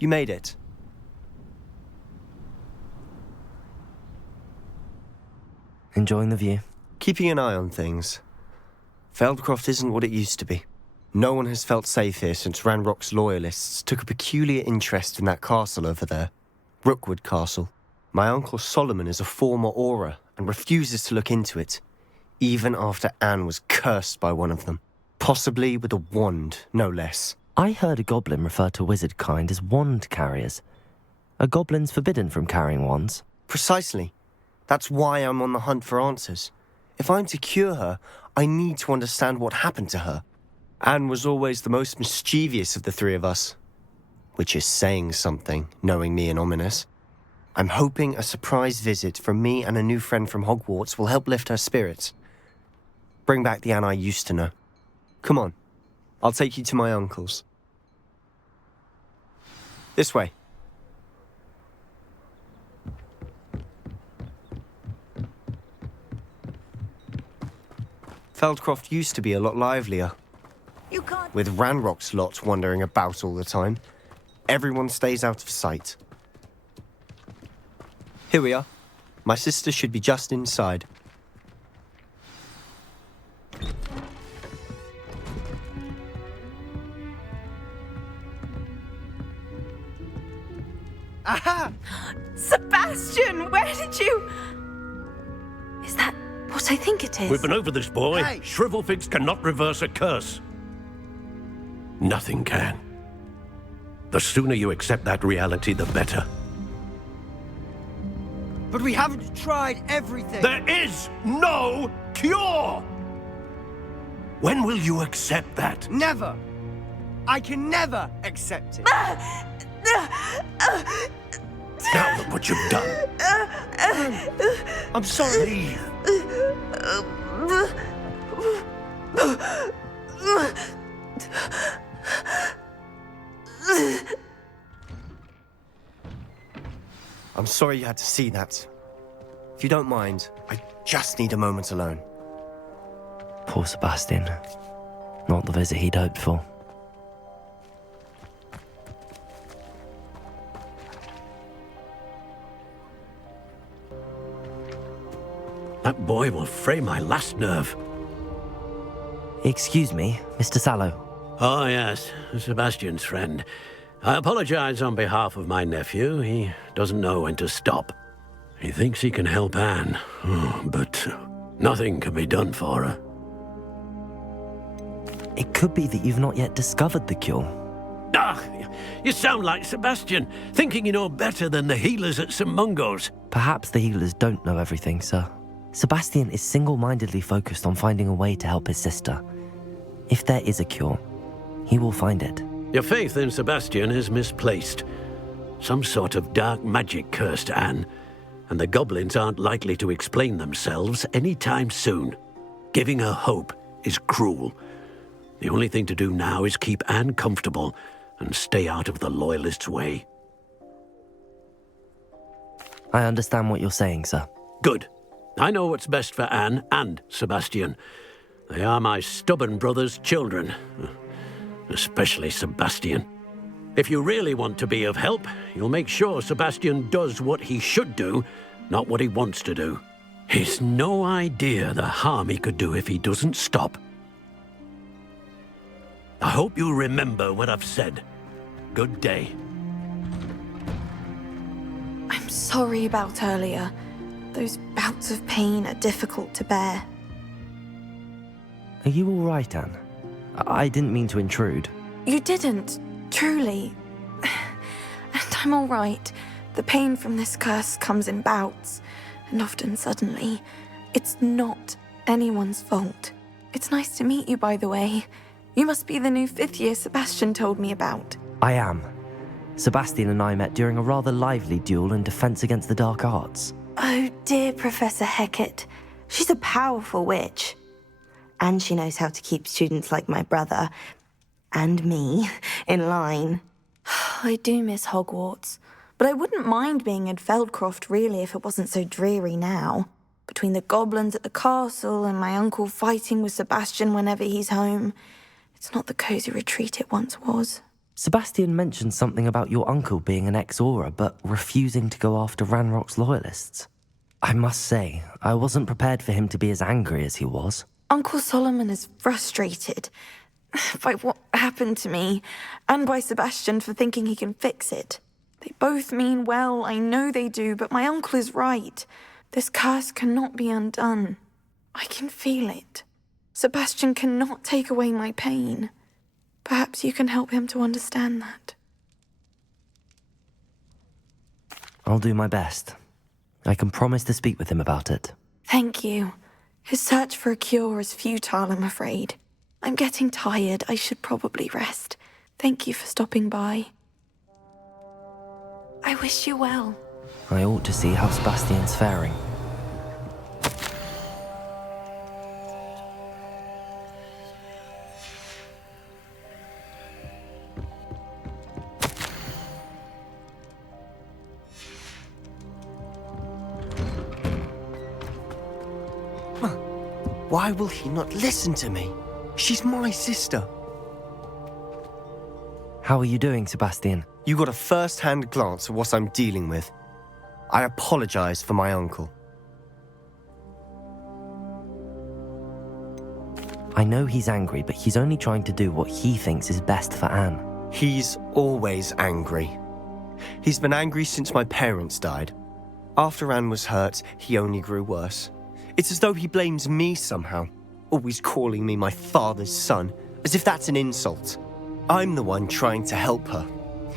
You made it. Enjoying the view? Keeping an eye on things. Feldcroft isn't what it used to be. No one has felt safe here since Ranrock's loyalists took a peculiar interest in that castle over there. Rookwood Castle. My uncle Solomon is a former Auror and refuses to look into it, even after Anne was cursed by one of them. Possibly with a wand, no less. I heard a goblin refer to wizard kind as wand carriers. Are goblins forbidden from carrying wands? Precisely. That's why I'm on the hunt for answers. If I'm to cure her, I need to understand what happened to her. Anne was always the most mischievous of the three of us. Which is saying something, knowing me and Ominous. I'm hoping a surprise visit from me and a new friend from Hogwarts will help lift her spirits. Bring back the Anne I used to know. Come on, I'll take you to my uncle's. This way. Feldcroft used to be a lot livelier. You can't... With Ranrock's lot wandering about all the time. Everyone stays out of sight. Here we are. My sister should be just inside. Aha! Sebastian, where did you... Is that what I think it is? We've been over this, boy. Hey! Shrivelfigs cannot reverse a curse. Nothing can. The sooner you accept that reality, the better. But we haven't tried everything. There is no cure! When will you accept that? Never. I can never accept it. Now look what you've done. I'm sorry. Leave. I'm sorry you had to see that. If you don't mind, I just need a moment alone. Poor Sebastian. Not the visit he'd hoped for. That boy will fray my last nerve. Excuse me, Mr. Sallow. Oh, yes, Sebastian's friend. I apologize on behalf of my nephew. He doesn't know when to stop. He thinks he can help Anne, but nothing can be done for her. It could be that you've not yet discovered the cure. Ah, you sound like Sebastian, thinking you know better than the healers at St. Mungo's. Perhaps the healers don't know everything, sir. Sebastian is single-mindedly focused on finding a way to help his sister. If there is a cure, he will find it. Your faith in Sebastian is misplaced. Some sort of dark magic cursed Anne, and the goblins aren't likely to explain themselves anytime soon. Giving her hope is cruel. The only thing to do now is keep Anne comfortable and stay out of the Loyalists' way. I understand what you're saying, sir. Good. I know what's best for Anne and Sebastian. They are my stubborn brother's children. Especially Sebastian. If you really want to be of help, you'll make sure Sebastian does what he should do, not what he wants to do. He's no idea the harm he could do if he doesn't stop. I hope you remember what I've said. Good day. I'm sorry about earlier. Those bouts of pain are difficult to bear. Are you all right, Anne? I didn't mean to intrude. You didn't, truly. And I'm all right. The pain from this curse comes in bouts, and often suddenly. It's not anyone's fault. It's nice to meet you, by the way. You must be the new 5th year Sebastian told me about. I am. Sebastian and I met during a rather lively duel in defense against the dark arts. Oh, dear Professor Hecat. She's a powerful witch. And she knows how to keep students like my brother, and me, in line. I do miss Hogwarts, but I wouldn't mind being in Feldcroft, really, if it wasn't so dreary now. Between the goblins at the castle and my uncle fighting with Sebastian whenever he's home, it's not the cosy retreat it once was. Sebastian mentioned something about your uncle being an ex-Aura, but refusing to go after Ranrock's loyalists. I must say, I wasn't prepared for him to be as angry as he was. Uncle Solomon is frustrated by what happened to me, and by Sebastian for thinking he can fix it. They both mean well, I know they do, but my uncle is right. This curse cannot be undone. I can feel it. Sebastian cannot take away my pain. Perhaps you can help him to understand that. I'll do my best. I can promise to speak with him about it. Thank you. His search for a cure is futile, I'm afraid. I'm getting tired. I should probably rest. Thank you for stopping by. I wish you well. I ought to see how Sebastian's faring. Why will he not listen to me? She's my sister. How are you doing, Sebastian? You got a first-hand glance at what I'm dealing with. I apologize for my uncle. I know he's angry, but he's only trying to do what he thinks is best for Anne. He's always angry. He's been angry since my parents died. After Anne was hurt, he only grew worse. It's as though he blames me somehow, always calling me my father's son, as if that's an insult. I'm the one trying to help her.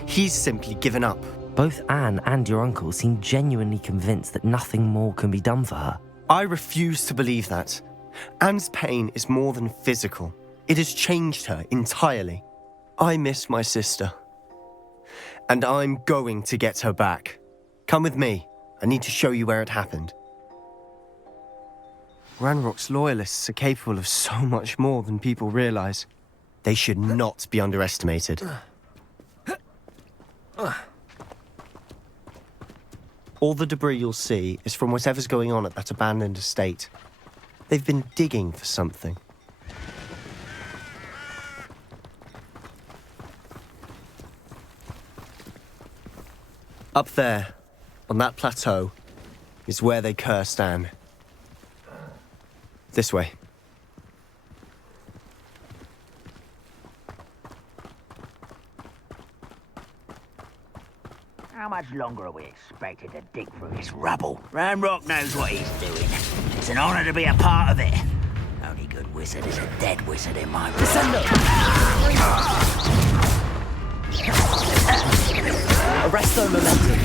He's simply given up. Both Anne and your uncle seem genuinely convinced that nothing more can be done for her. I refuse to believe that. Anne's pain is more than physical. It has changed her entirely. I miss my sister. And I'm going to get her back. Come with me. I need to show you where it happened. Ranrock's loyalists are capable of so much more than people realize. They should not be underestimated. All the debris you'll see is from whatever's going on at that abandoned estate. They've been digging for something. Up there, on that plateau, is where they cursed Anne. This way. How much longer are we expected to dig through this rubble? Ranrock knows what he's doing. It's an honor to be a part of it. Only good wizard is a dead wizard in my book. Arresto momentum.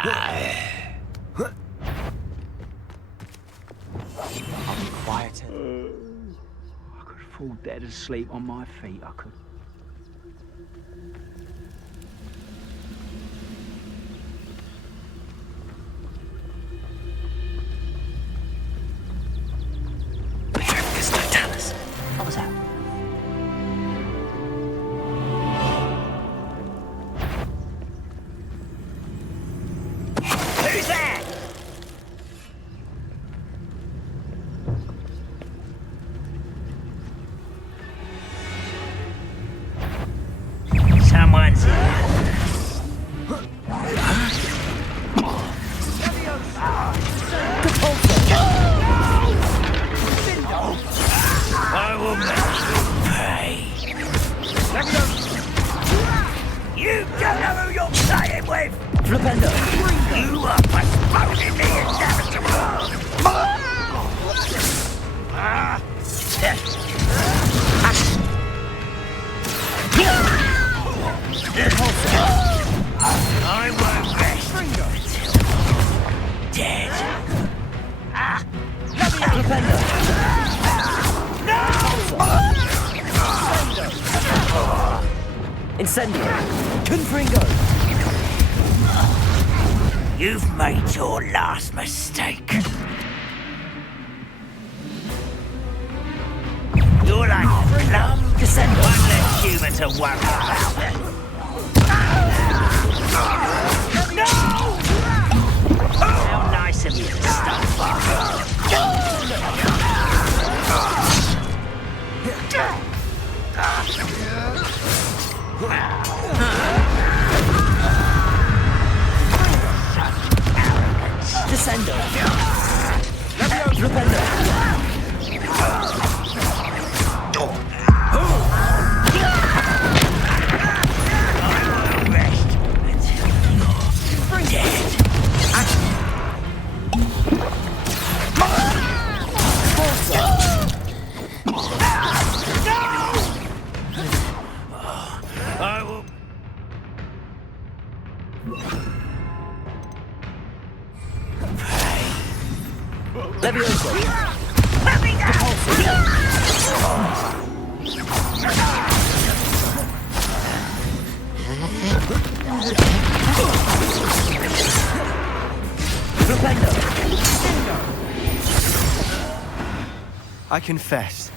I'll be quieter. I could fall dead asleep on my feet, I could. What was that? Who's there? Someone's here. I will make you pay. You don't know who you're playing with! Flipendo. You are postponing the inevitable! I won't rest until dead. Incendio. Confringo. You've made your last mistake. You're like a plum. One less human to worry about. No! How nice of you to stop by. I will... I confess,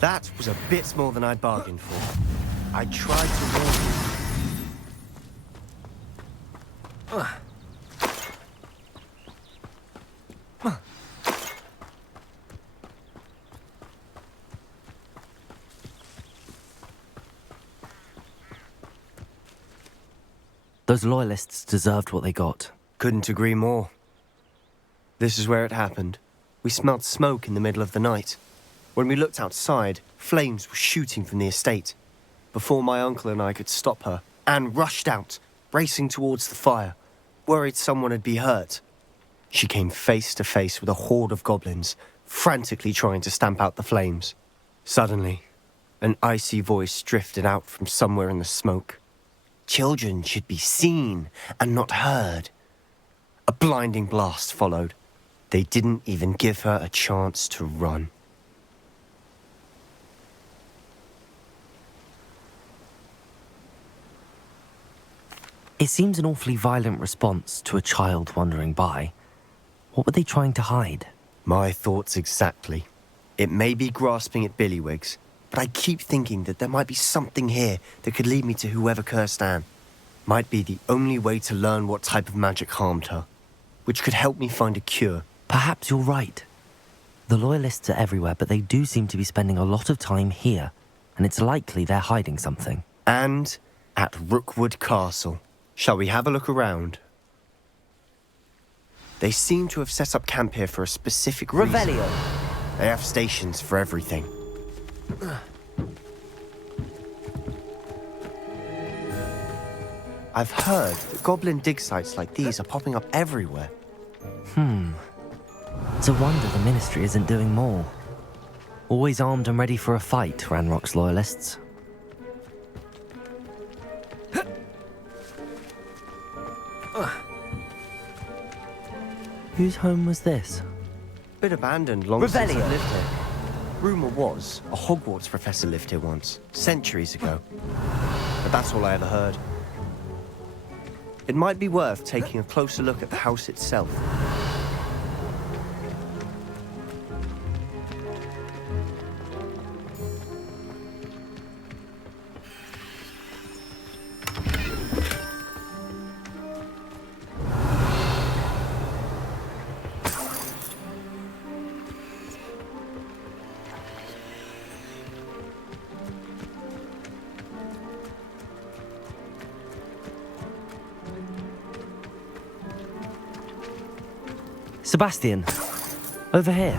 that was a bit more than I'd bargained for. I tried to warn you. Those loyalists deserved what they got. Couldn't agree more. This is where it happened. We smelled smoke in the middle of the night. When we looked outside, flames were shooting from the estate. Before my uncle and I could stop her, Anne rushed out, racing towards the fire, worried someone had been hurt. She came face to face with a horde of goblins, frantically trying to stamp out the flames. Suddenly, an icy voice drifted out from somewhere in the smoke. Children should be seen and not heard. A blinding blast followed. They didn't even give her a chance to run. It seems an awfully violent response to a child wandering by. What were they trying to hide? My thoughts exactly. It may be grasping at Billywigs, but I keep thinking that there might be something here that could lead me to whoever cursed Anne. Might be the only way to learn what type of magic harmed her, which could help me find a cure. Perhaps you're right. The loyalists are everywhere, but they do seem to be spending a lot of time here, and it's likely they're hiding something. And at Rookwood Castle. Shall we have a look around? They seem to have set up camp here for a specific reason. Revelio. They have stations for everything. I've heard that goblin dig sites like these are popping up everywhere. It's a wonder the Ministry isn't doing more. Always armed and ready for a fight, Ranrock's loyalists. Whose home was this? Bit abandoned long since I lived here. Rumour was a Hogwarts professor lived here once, centuries ago. But that's all I ever heard. It might be worth taking a closer look at the house itself. Sebastian, over here.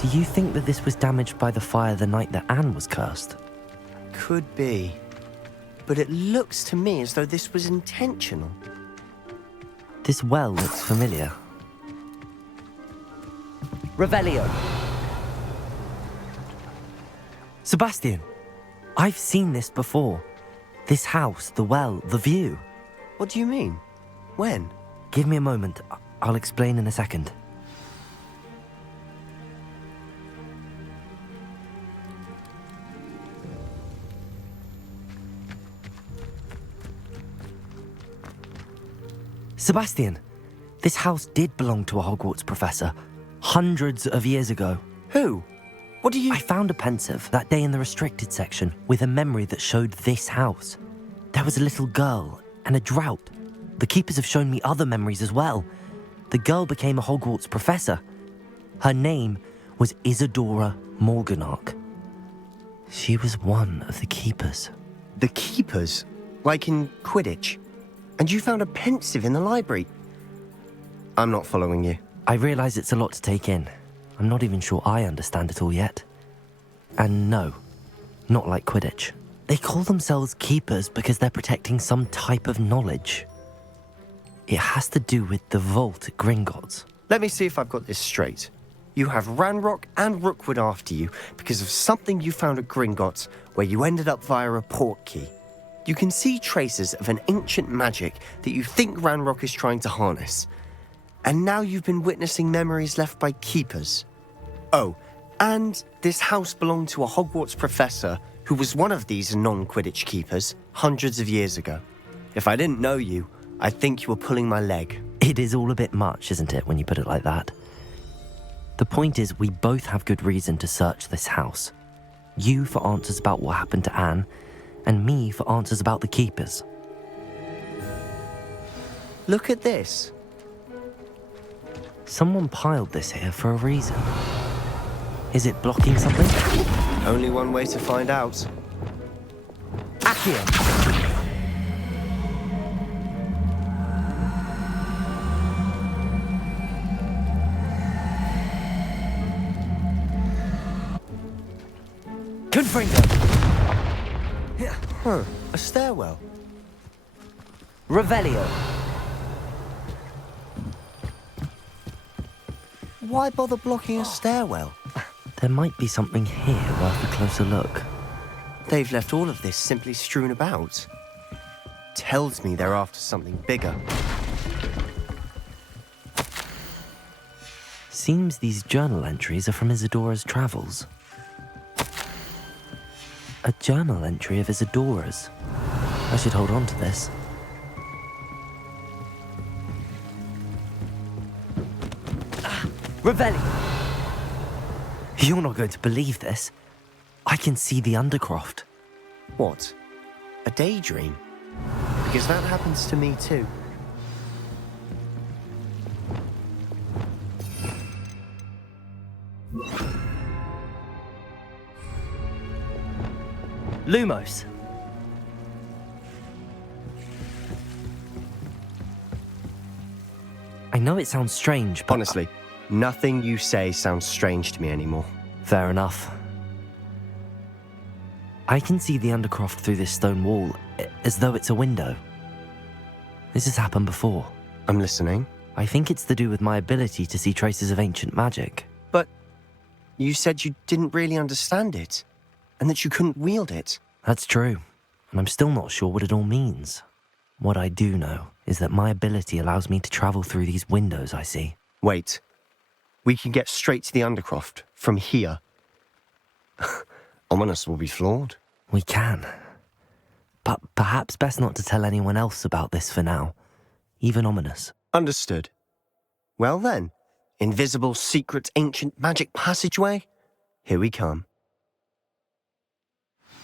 Do you think that this was damaged by the fire the night that Anne was cursed? Could be. But it looks to me as though this was intentional. This well looks familiar. Revelio. Sebastian, I've seen this before. This house, the well, the view. What do you mean? When? Give me a moment. I'll explain in a second. Sebastian, this house did belong to a Hogwarts professor, hundreds of years ago. Who? What do you... I found a pensive that day in the restricted section with a memory that showed this house. There was a little girl and a drought. The keepers have shown me other memories as well. The girl became a Hogwarts professor. Her name was Isadora Morganach. She was one of the keepers. The keepers? Like in Quidditch? And you found a pensive in the library? I'm not following you. I realize it's a lot to take in. I'm not even sure I understand it all yet. And no, not like Quidditch. They call themselves keepers because they're protecting some type of knowledge. It has to do with the vault at Gringotts. Let me see if I've got this straight. You have Ranrock and Rookwood after you because of something you found at Gringotts where you ended up via a portkey. You can see traces of an ancient magic that you think Ranrock is trying to harness. And now you've been witnessing memories left by keepers. Oh, and this house belonged to a Hogwarts professor who was one of these non-Quidditch keepers hundreds of years ago. If I didn't know you, I'd think you were pulling my leg. It is all a bit much, isn't it, when you put it like that? The point is, we both have good reason to search this house. You for answers about what happened to Anne, and me for answers about the keepers. Look at this. Someone piled this here for a reason. Is it blocking something? Only one way to find out. Accio! Confringo! Huh, a stairwell. Revelio! Why bother blocking a stairwell? There might be something here worth a closer look. They've left all of this simply strewn about. Tells me they're after something bigger. Seems these journal entries are from Isadora's travels. A journal entry of Isadora's. I should hold on to this. Revelli! You're not going to believe this. I can see the Undercroft. What? A daydream? Because that happens to me too. Lumos. I know it sounds strange, but... Honestly, nothing you say sounds strange to me anymore. Fair enough. I can see the Undercroft through this stone wall, as though it's a window. This has happened before. I'm listening. I think it's to do with my ability to see traces of ancient magic. But you said you didn't really understand it, and that you couldn't wield it. That's true, and I'm still not sure what it all means. What I do know is that my ability allows me to travel through these windows I see. Wait. We can get straight to the Undercroft from here. Ominous will be flawed. We can. But perhaps best not to tell anyone else about this for now. Even Ominous. Understood. Well then, invisible, secret, ancient magic passageway? Here we come.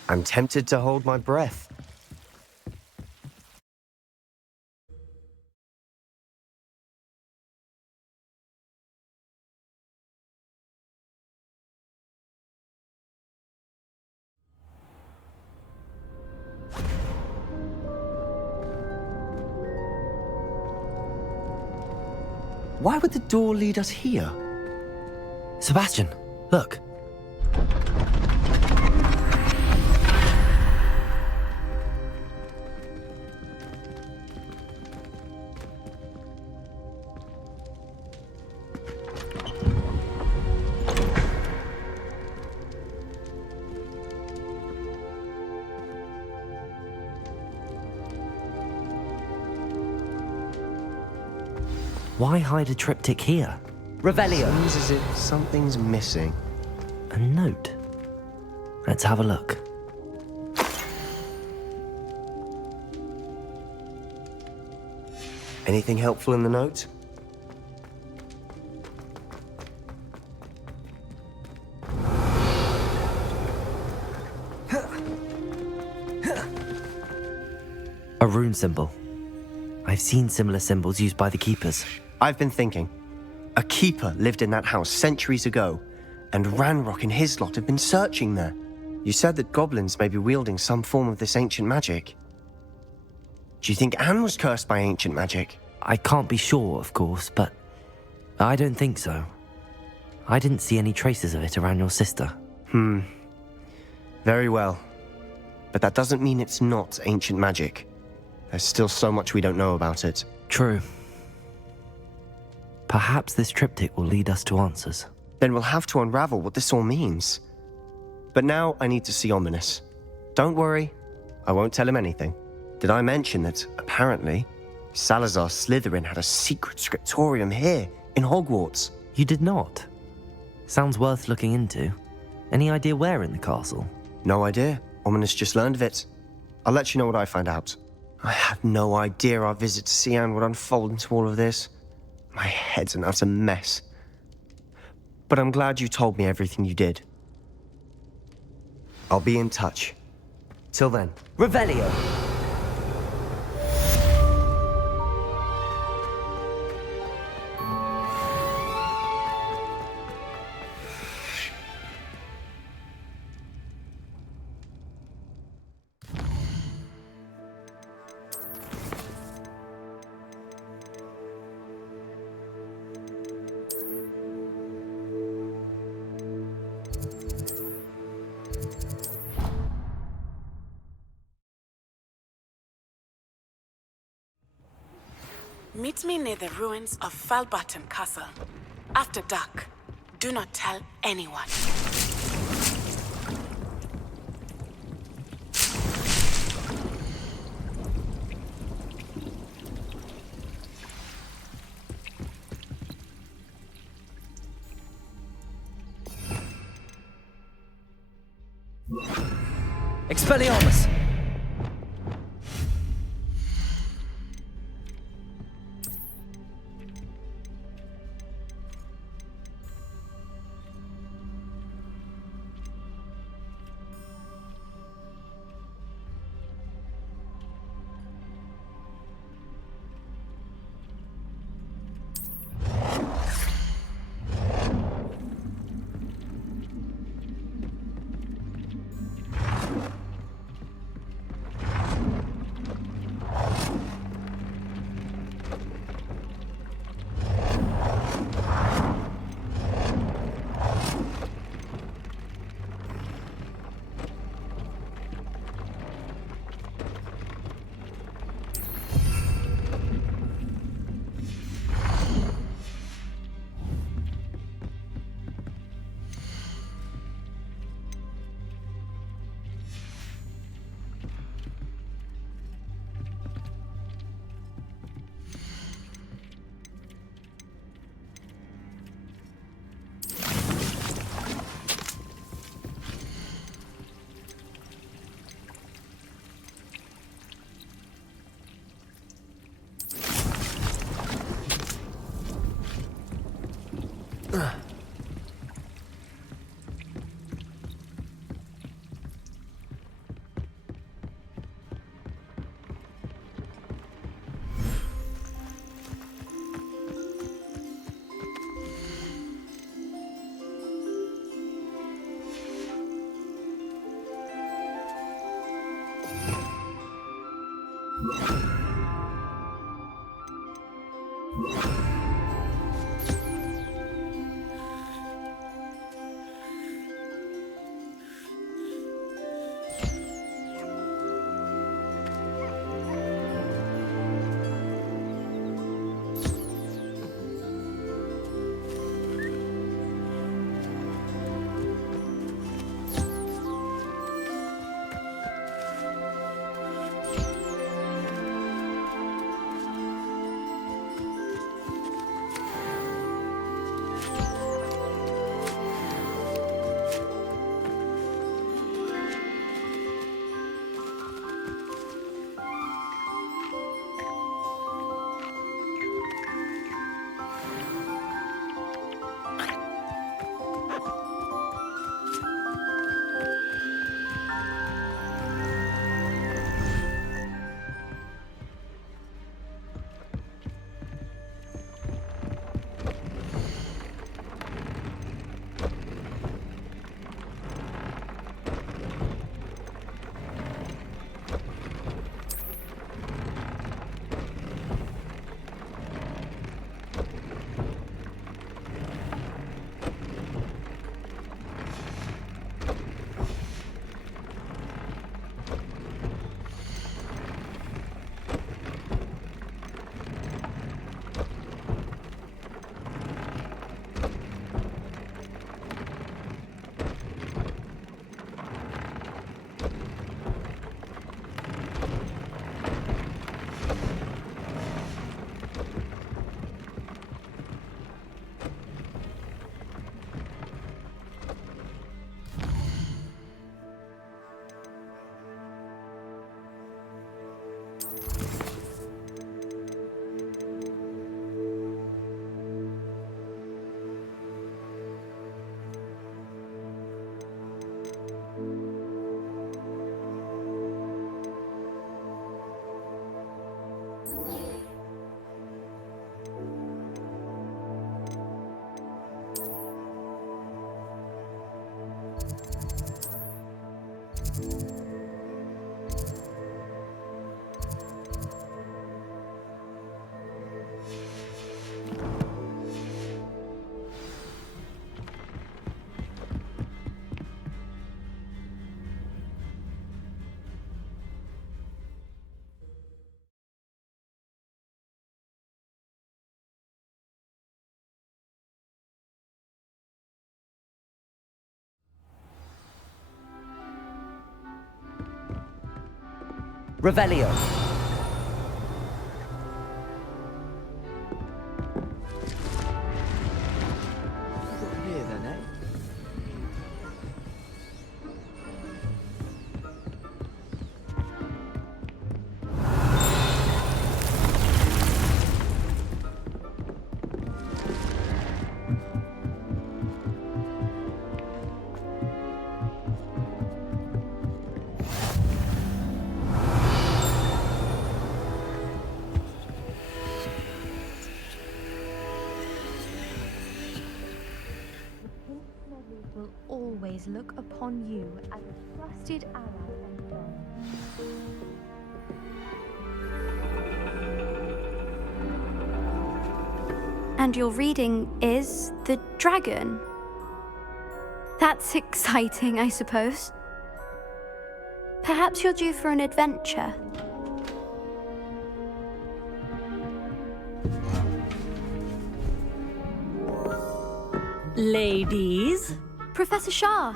I'm tempted to hold my breath. Why would the door lead us here? Sebastian, look. Why hide a triptych here? Revelio. Seems as if something's missing. A note. Let's have a look. Anything helpful in the note? A rune symbol. I've seen similar symbols used by the keepers. I've been thinking. A keeper lived in that house centuries ago, and Ranrock and his lot have been searching there. You said that goblins may be wielding some form of this ancient magic. Do you think Anne was cursed by ancient magic? I can't be sure, of course, but I don't think so. I didn't see any traces of it around your sister. Very well. But that doesn't mean it's not ancient magic. There's still so much we don't know about it. True. Perhaps this triptych will lead us to answers. Then we'll have to unravel what this all means. But now I need to see Ominous. Don't worry, I won't tell him anything. Did I mention that, apparently, Salazar Slytherin had a secret scriptorium here, in Hogwarts? You did not? Sounds worth looking into. Any idea where in the castle? No idea. Ominous just learned of it. I'll let you know what I find out. I had no idea our visit to Cian would unfold into all of this. My head's an utter mess. But I'm glad you told me everything you did. I'll be in touch. Till then. Revelio! Meet me near the ruins of Falbaton Castle. After dark. Do not tell anyone. Expelliarmus! Revelio. Here then, eh? Will always look upon you as a trusted ally and friend. And your reading is the dragon. That's exciting, I suppose. Perhaps you're due for an adventure. Ladies, Professor Shah.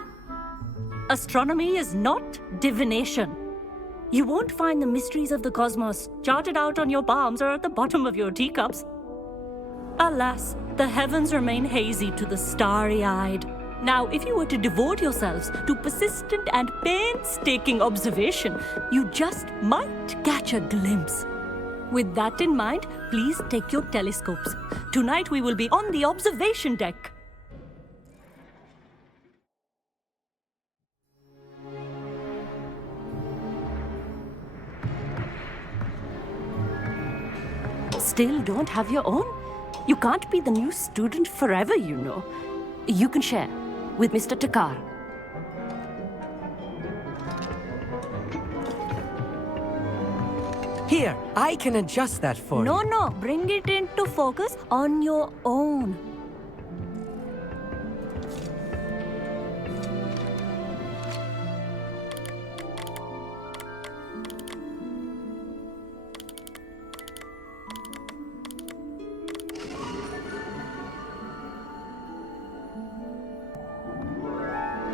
astronomy is not divination. You won't find the mysteries of the cosmos charted out on your palms or at the bottom of your teacups. Alas, the heavens remain hazy to the starry-eyed. Now, if you were to devote yourselves to persistent and painstaking observation, you just might catch a glimpse. With that in mind, please take your telescopes. Tonight we will be on the observation deck. Still don't have your own? You can't be the new student forever, you know. You can share with Mr. Takar. Here, I can adjust that for you. No, bring it into focus on your own.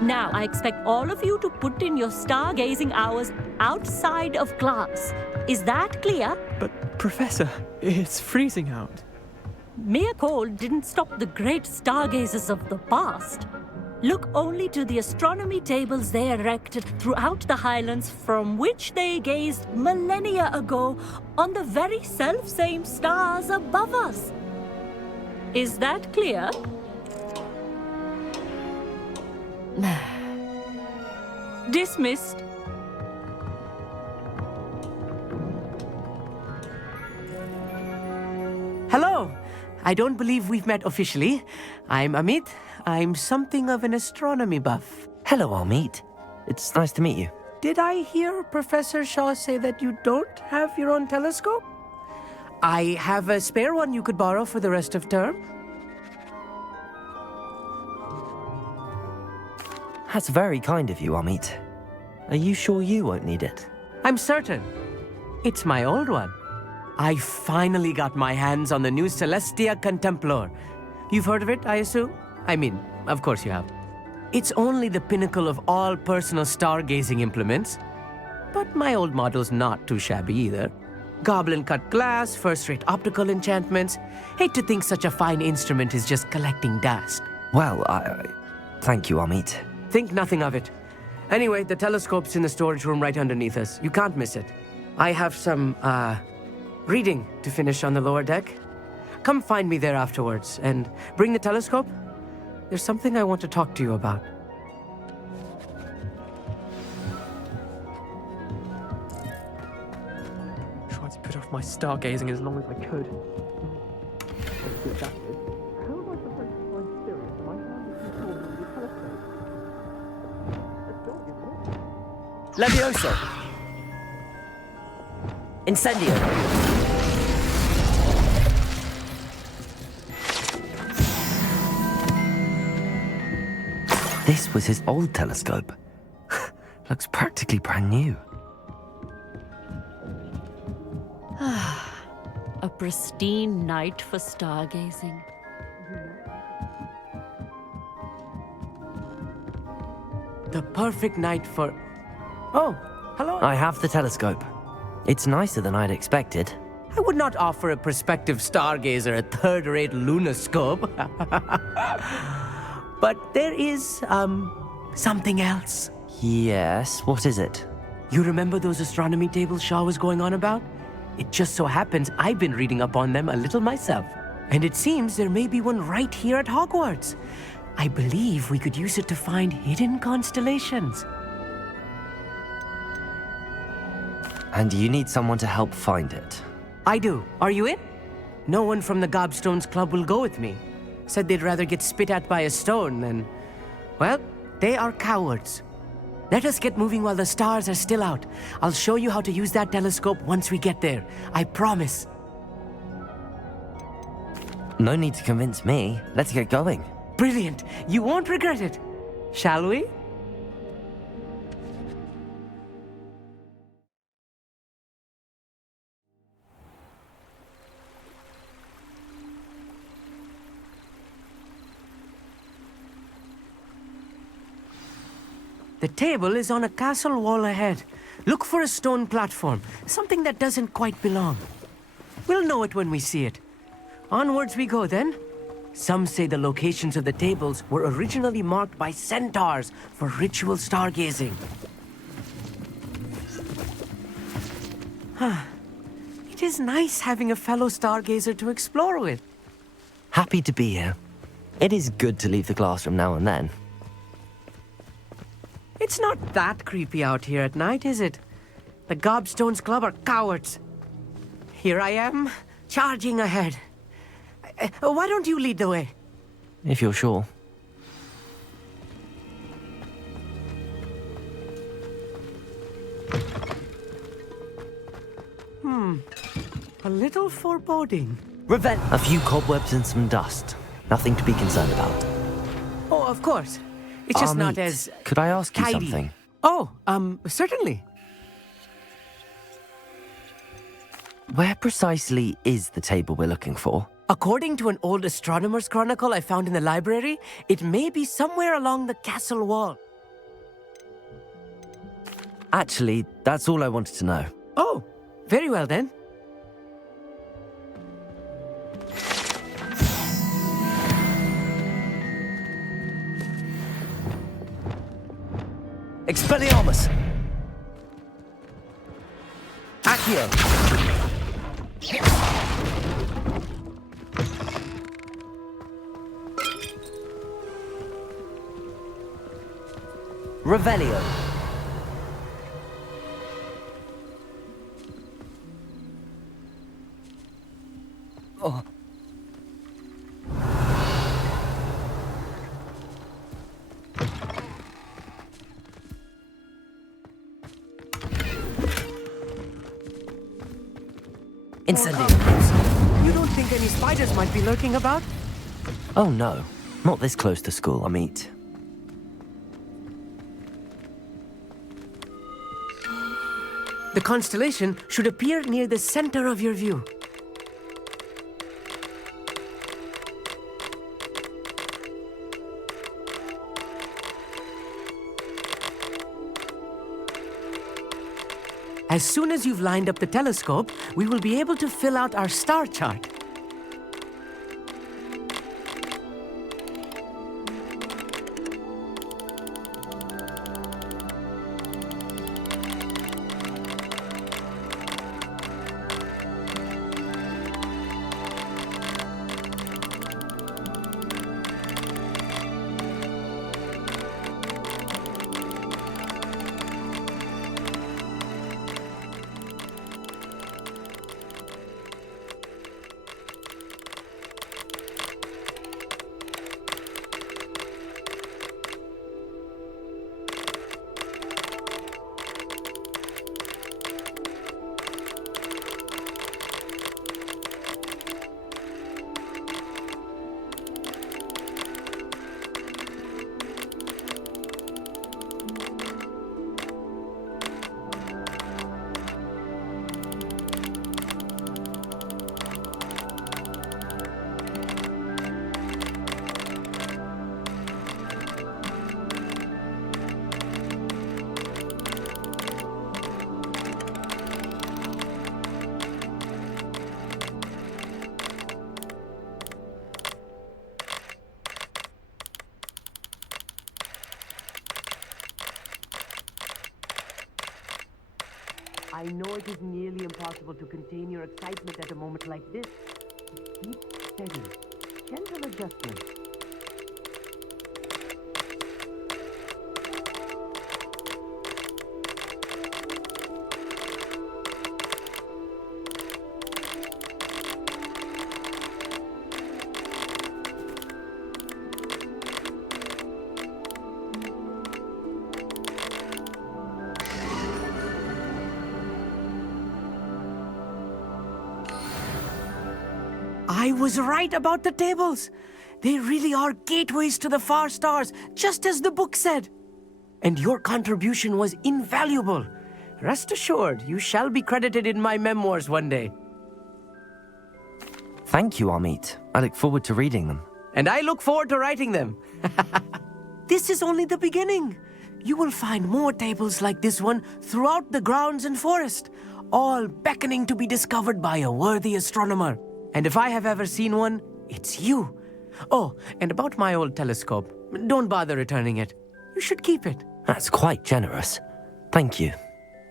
Now, I expect all of you to put in your stargazing hours outside of class. Is that clear? But, Professor, it's freezing out. Mere cold didn't stop the great stargazers of the past. Look only to the astronomy tables they erected throughout the highlands from which they gazed millennia ago on the very self-same stars above us. Is that clear? Dismissed. Hello. I don't believe we've met officially. I'm Amit. I'm something of an astronomy buff. Hello, Amit. It's nice to meet you. Did I hear Professor Shaw say that you don't have your own telescope? I have a spare one you could borrow for the rest of term. That's very kind of you, Amit. Are you sure you won't need it? I'm certain. It's my old one. I finally got my hands on the new Celestia Contemplar. You've heard of it, I assume? I mean, of course you have. It's only the pinnacle of all personal stargazing implements. But my old model's not too shabby either. Goblin cut glass, first-rate optical enchantments. Hate to think such a fine instrument is just collecting dust. Well, thank you, Amit. Think nothing of it. Anyway, the telescope's in the storage room right underneath us. You can't miss it. I have some, reading to finish on the lower deck. Come find me there afterwards, and bring the telescope. There's something I want to talk to you about. Tried to put off my stargazing as long as I could. Levioso! Incendio! This was his old telescope. Looks practically brand new. A pristine night for stargazing. The perfect night for... Oh, hello. I have the telescope. It's nicer than I'd expected. I would not offer a prospective stargazer a third-rate lunoscope. But there is, something else. Yes, what is it? You remember those astronomy tables Shaw was going on about? It just so happens I've been reading up on them a little myself. And it seems there may be one right here at Hogwarts. I believe we could use it to find hidden constellations. And you need someone to help find it. I do. Are you in? No one from the Gobstones Club will go with me. Said they'd rather get spit at by a stone than... Well, they are cowards. Let us get moving while the stars are still out. I'll show you how to use that telescope once we get there. I promise. No need to convince me. Let's get going. Brilliant. You won't regret it. Shall we? The table is on a castle wall ahead. Look for a stone platform, something that doesn't quite belong. We'll know it when we see it. Onwards we go then. Some say the locations of the tables were originally marked by centaurs for ritual stargazing. It is nice having a fellow stargazer to explore with. Happy to be here. It is good to leave the classroom now and then. It's not that creepy out here at night, is it? The Gobstones Club are cowards. Here I am, charging ahead. Why don't you lead the way? If you're sure. A little foreboding. A few cobwebs and some dust. Nothing to be concerned about. Oh, of course. It's just not Amit, as... could I ask you tidy. something? Oh, certainly. Where precisely is the table we're looking for? According to an old astronomer's chronicle I found in the library, it may be somewhere along the castle wall. Actually, that's all I wanted to know. Oh, very well then. Expelliarmus! Accio! Revelio! Oh. Incendio! You don't think any spiders might be lurking about? Oh no, not this close to school, Amit. The constellation should appear near the center of your view. As soon as you've lined up the telescope, we will be able to fill out our star chart. I know it is nearly impossible to contain your excitement at a moment like this. Keep steady. Gentle adjustments. I was right about the tables. They really are gateways to the far stars, just as the book said. And your contribution was invaluable. Rest assured, you shall be credited in my memoirs one day. Thank you, Amit. I look forward to reading them. And I look forward to writing them. This is only the beginning. You will find more tables like this one throughout the grounds and forest, all beckoning to be discovered by a worthy astronomer. And if I have ever seen one, it's you. Oh, and about my old telescope, don't bother returning it. You should keep it. That's quite generous. Thank you.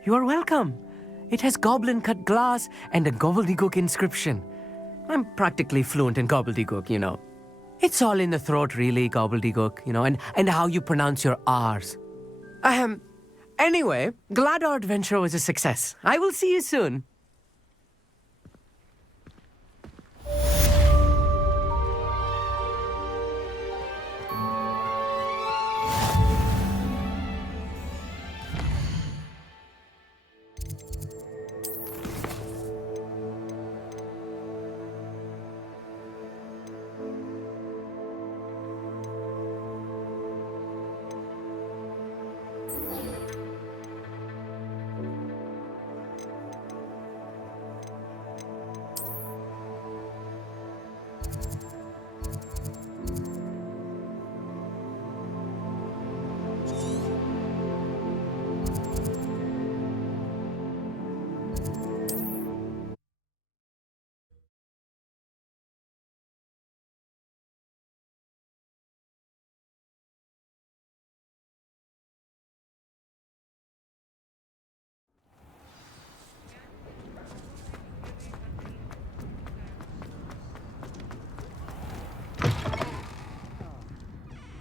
You are welcome. It has goblin cut glass and a gobbledygook inscription. I'm practically fluent in gobbledygook, you know. It's all in the throat, really, gobbledygook, you know, and how you pronounce your R's. Anyway, glad our adventure was a success. I will see you soon.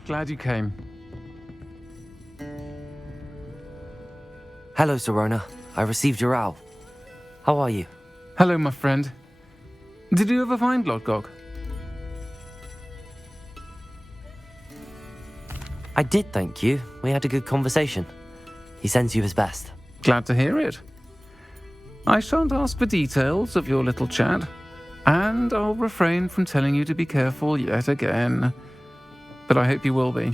Glad you came. Hello, Zorona. I received your owl. How are you? Hello, my friend. Did you ever find Lodgok? I did, thank you. We had a good conversation. He sends you his best. Glad to hear it. I shan't ask for details of your little chat, and I'll refrain from telling you to be careful yet again. But I hope you will be,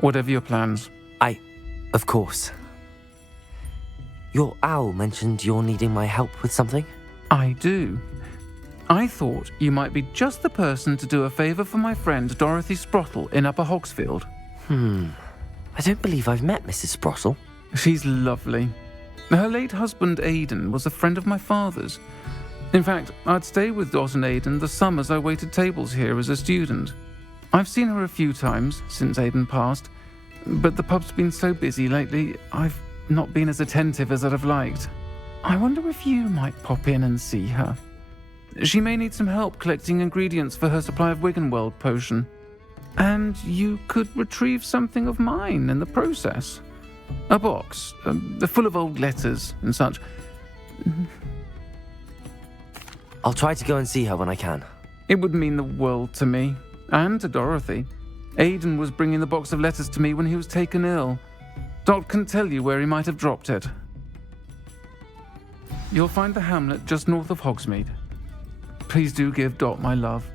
whatever your plans. Of course. Your owl mentioned you're needing my help with something? I do. I thought you might be just the person to do a favour for my friend Dorothy Sprottle in Upper Hogsfield. I don't believe I've met Mrs. Sprottle. She's lovely. Her late husband Aidan was a friend of my father's. In fact, I'd stay with Dot and Aidan the summers I waited tables here as a student. I've seen her a few times since Aidan passed, but the pub's been so busy lately, I've not been as attentive as I'd have liked. I wonder if you might pop in and see her. She may need some help collecting ingredients for her supply of Wiggenweld potion. And you could retrieve something of mine in the process. A box, full of old letters and such. I'll try to go and see her when I can. It would mean the world to me, and to Dorothy. Aidan was bringing the box of letters to me when he was taken ill. Dot can tell you where he might have dropped it. You'll find the hamlet just north of Hogsmeade. Please do give Dot my love.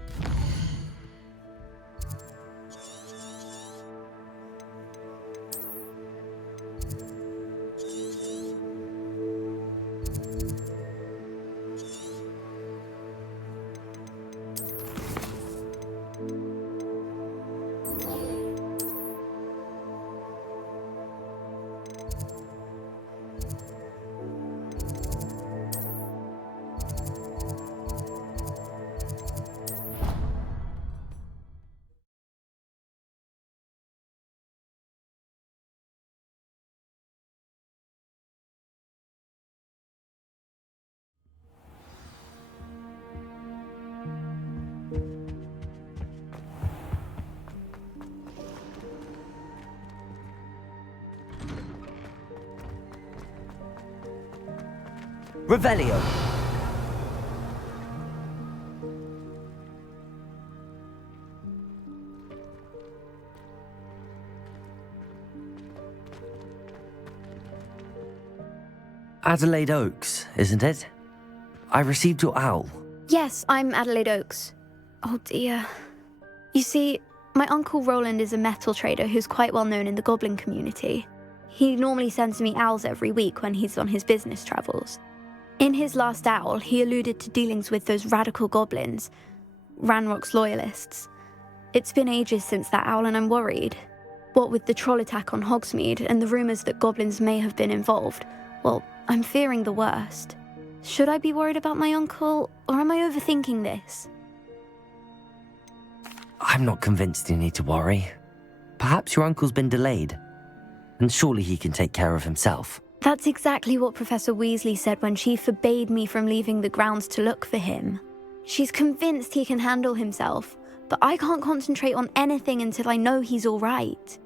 Revelio. Adelaide Oaks, isn't it? I received your owl. Yes, I'm Adelaide Oaks. Oh dear. You see, my uncle Roland is a metal trader who's quite well known in the Goblin community. He normally sends me owls every week when he's on his business travels. In his last owl, he alluded to dealings with those radical goblins, Ranrock's loyalists. It's been ages since that owl and I'm worried. What with the troll attack on Hogsmeade and the rumours that goblins may have been involved, well, I'm fearing the worst. Should I be worried about my uncle, or am I overthinking this? I'm not convinced you need to worry. Perhaps your uncle's been delayed, and surely he can take care of himself. That's exactly what Professor Weasley said when she forbade me from leaving the grounds to look for him. She's convinced he can handle himself, but I can't concentrate on anything until I know he's all right.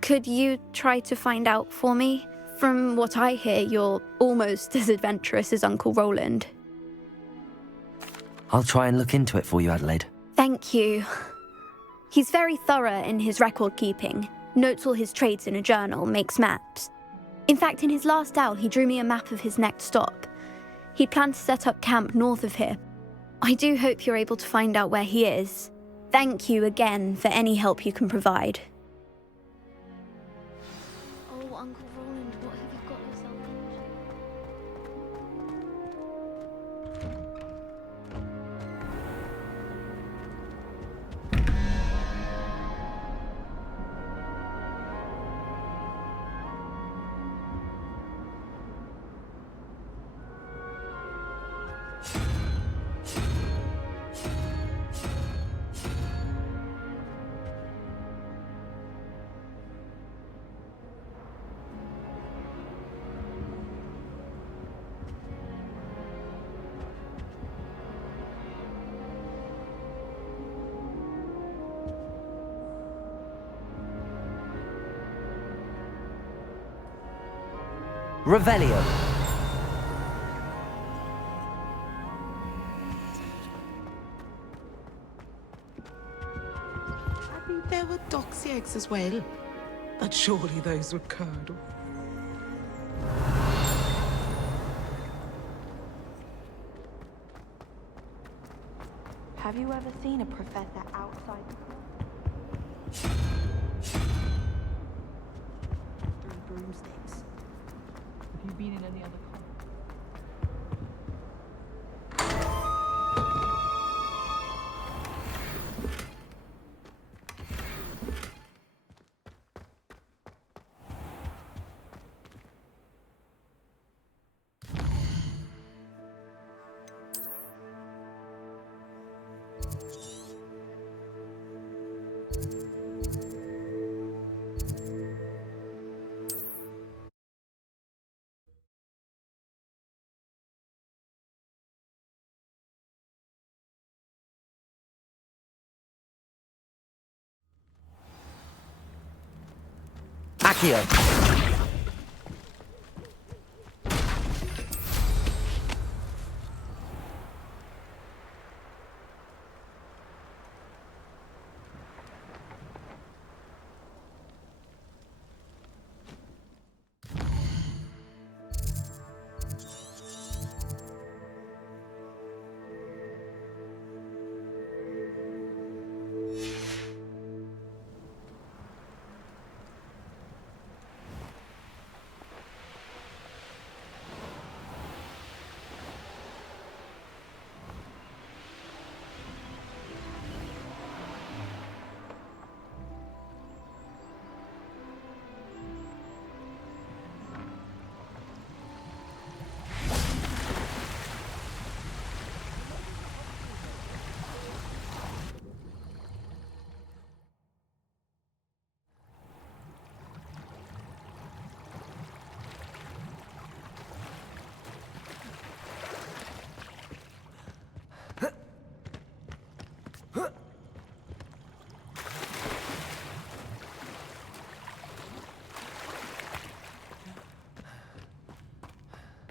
Could you try to find out for me? From what I hear, you're almost as adventurous as Uncle Roland. I'll try and look into it for you, Adelaide. Thank you. He's very thorough in his record keeping, notes all his trades in a journal, makes maps. In fact, in his last owl, he drew me a map of his next stop. He planned to set up camp north of here. I do hope you're able to find out where he is. Thank you again for any help you can provide. Oh, Uncle Roland, what have you got yourself Revelio. I think there were doxy eggs as well, but surely those would curdle. Have you ever seen a professor outside? Broomsticks. Have you been in any other Accio.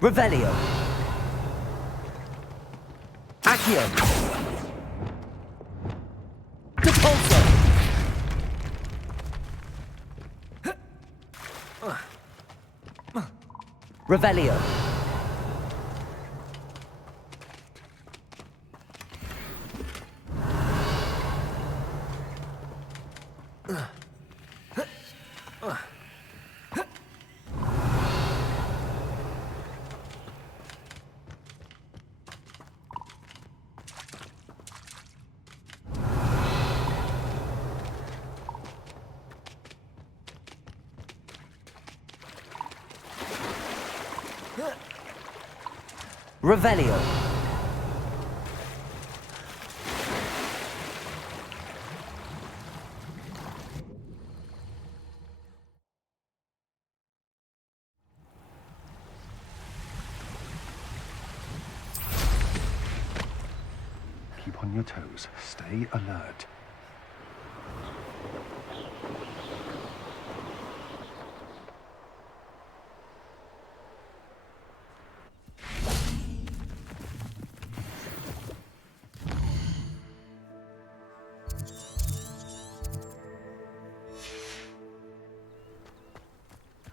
Revelio. Accio. Depulso. Revelio. Revelio. Keep on your toes. Stay alert.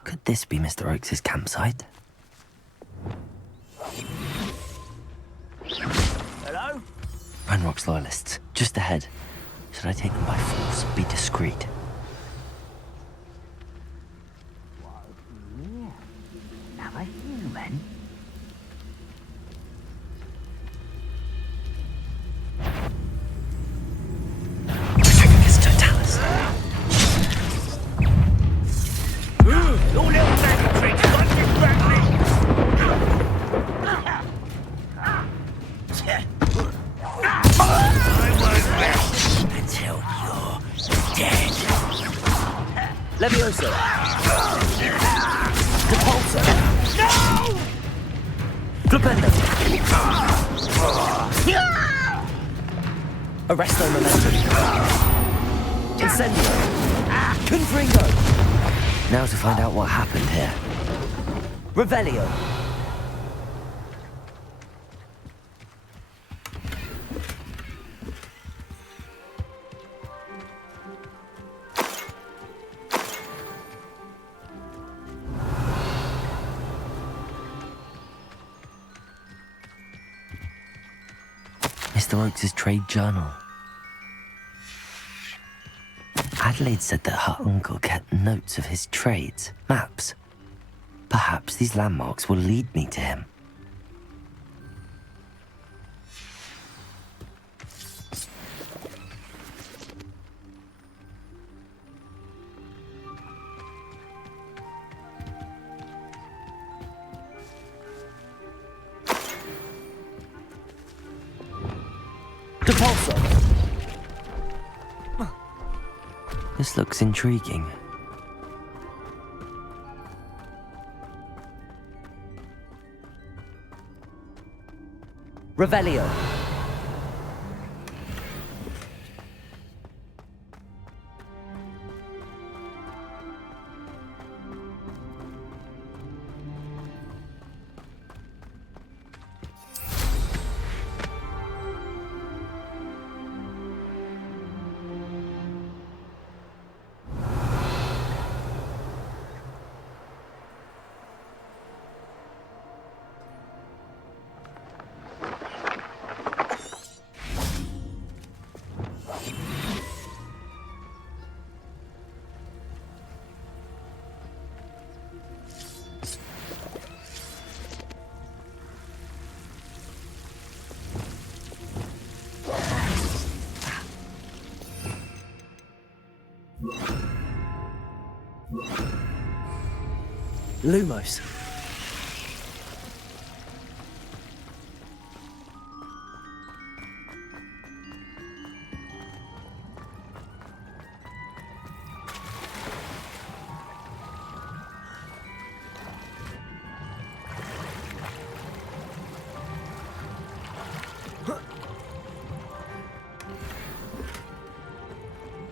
Could this be Mr. Oakes' campsite? Hello? Ranrock's loyalists, just ahead. Should I take them by force? Be discreet. Another human? It's Totalis. Your little magic tricks, once you crack me! I won't rest until you're dead. Levioso. Depulso. No! Flipendo. Arresto Momentum. Incendio. Confringo. Now to find out what happened here. Revelio. Mr. Oakes' trade journal. Adelaide said that her uncle kept notes of his trades, maps. Perhaps these landmarks will lead me to him. Depulso! This looks intriguing. Revelio. Lumos.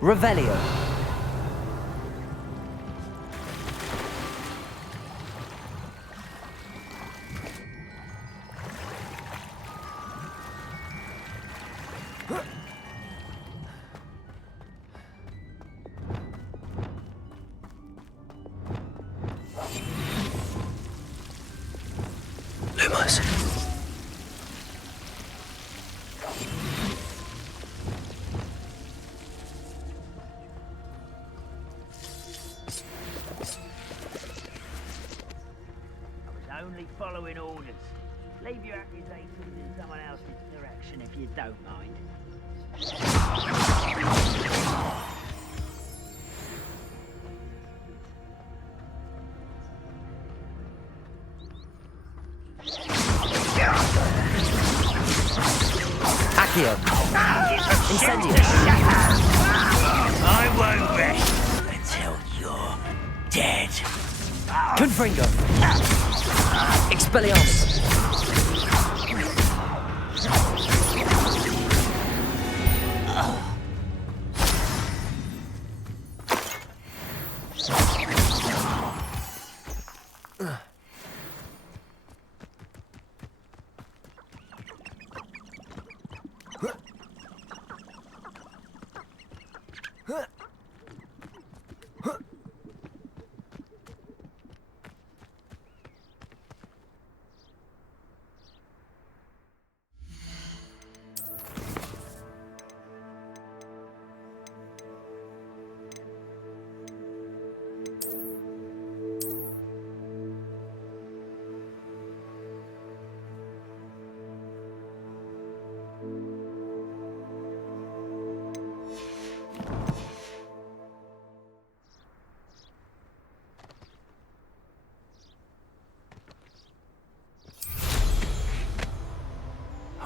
Revelio. person. I was only following orders. Leave your accusations in someone else's direction if you don't mind. Accio! Incendio! I won't rest until you're dead. Confringo! Expelliarmus!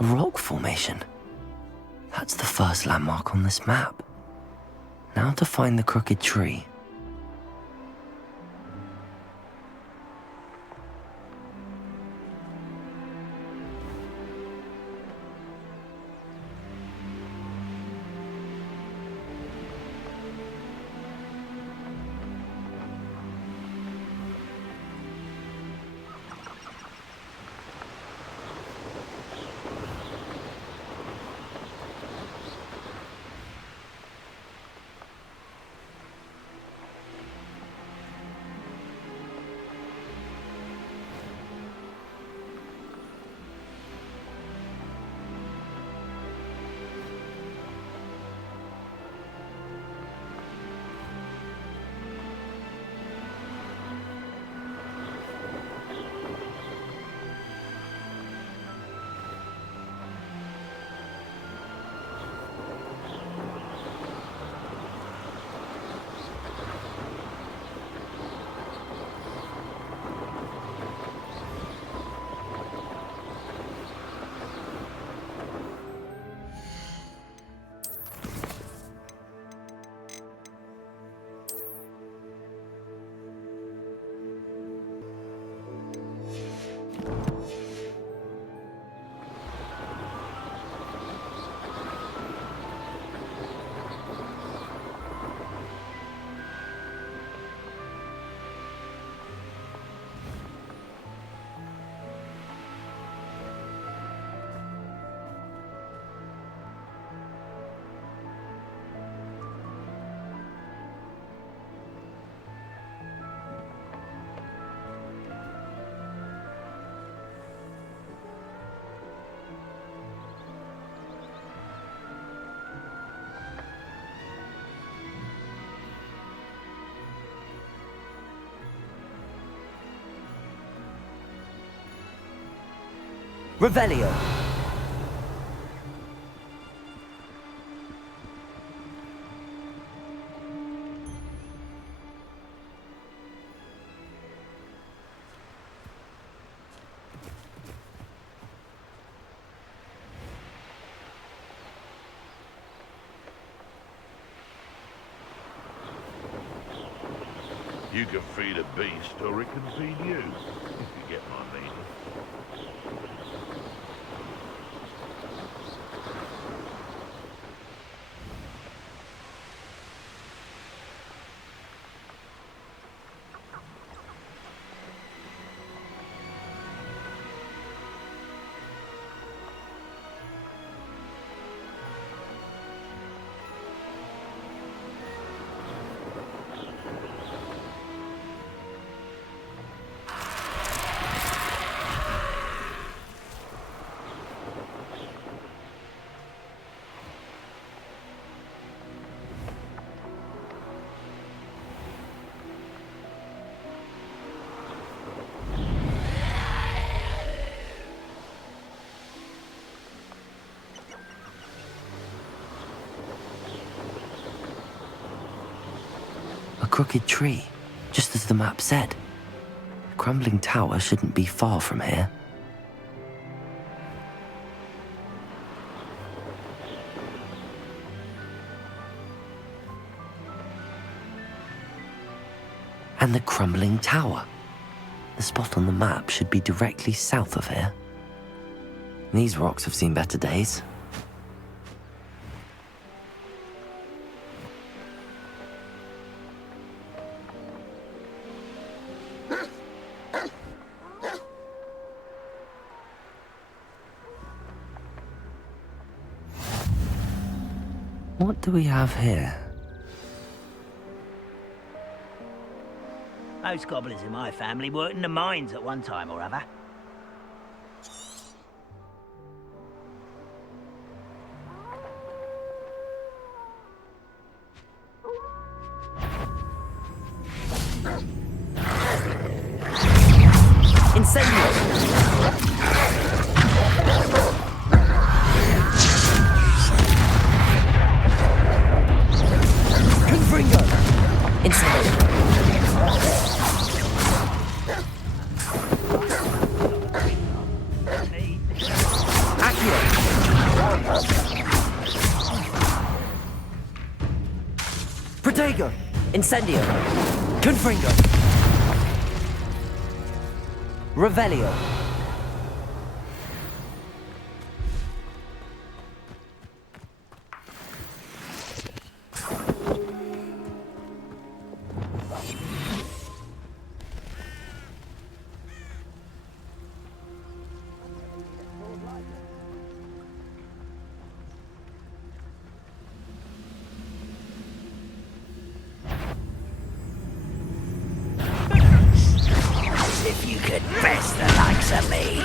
A rock formation. That's the first landmark on this map. Now to find the crooked tree. Revelio. You can feed a beast, or it can feed you, if you get my meaning. crooked tree, just as the map said. The crumbling tower shouldn't be far from here. And the crumbling tower. The spot on the map should be directly south of here. These rocks have seen better days. What do we have here? Most goblins in my family worked in the mines at one time or other. Incendio. Confringo. Revelio. If you could best the likes of me.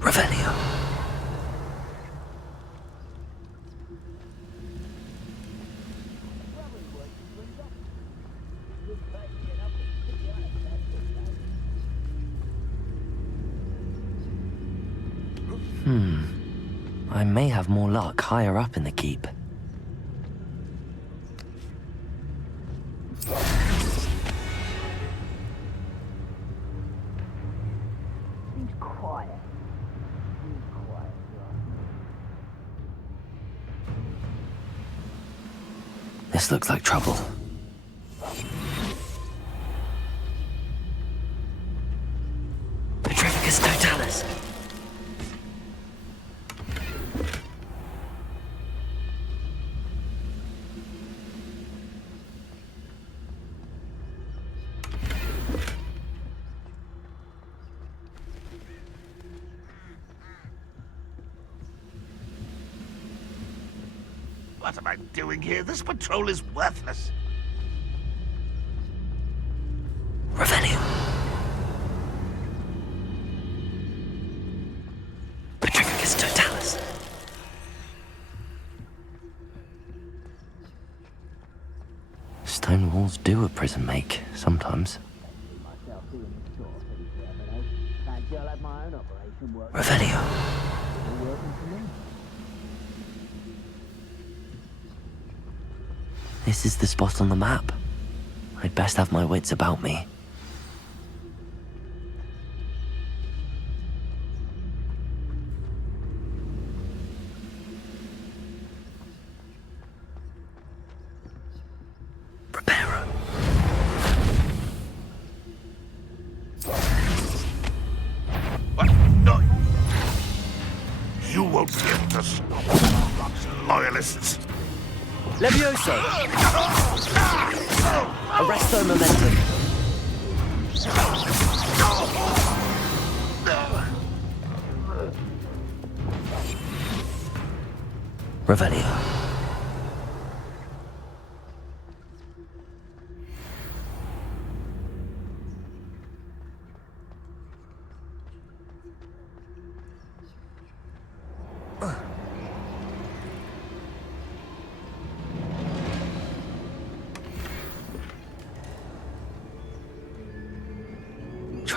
Revelio. I may have more luck higher up in the keep. Seems quiet. This looks like trouble. Petrificus totalis. What am I doing here? This patrol is worthless. Revelio. Petrificus totalis. Stone walls do a prison make, sometimes. Revelio. This is the spot on the map. I'd best have my wits about me. Preparo. What? No. You won't be able to stop loyalists. Levioso! Arresto momentum. Revelio.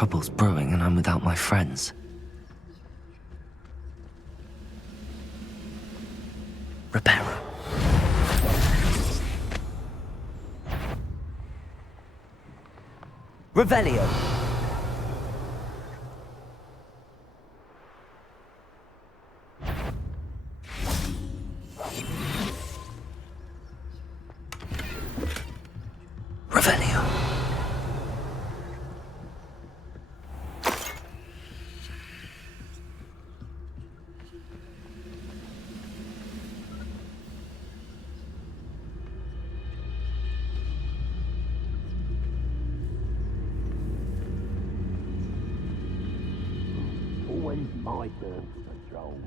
trouble's brewing and I'm without my friends. Reparo. Revelio. Revelio. Always my turn to patrol.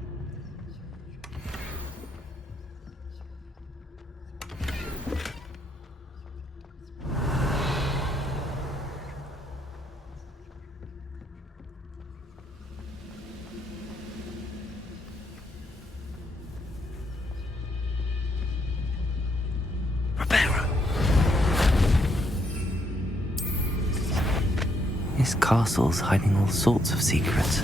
This castle's hiding all sorts of secrets.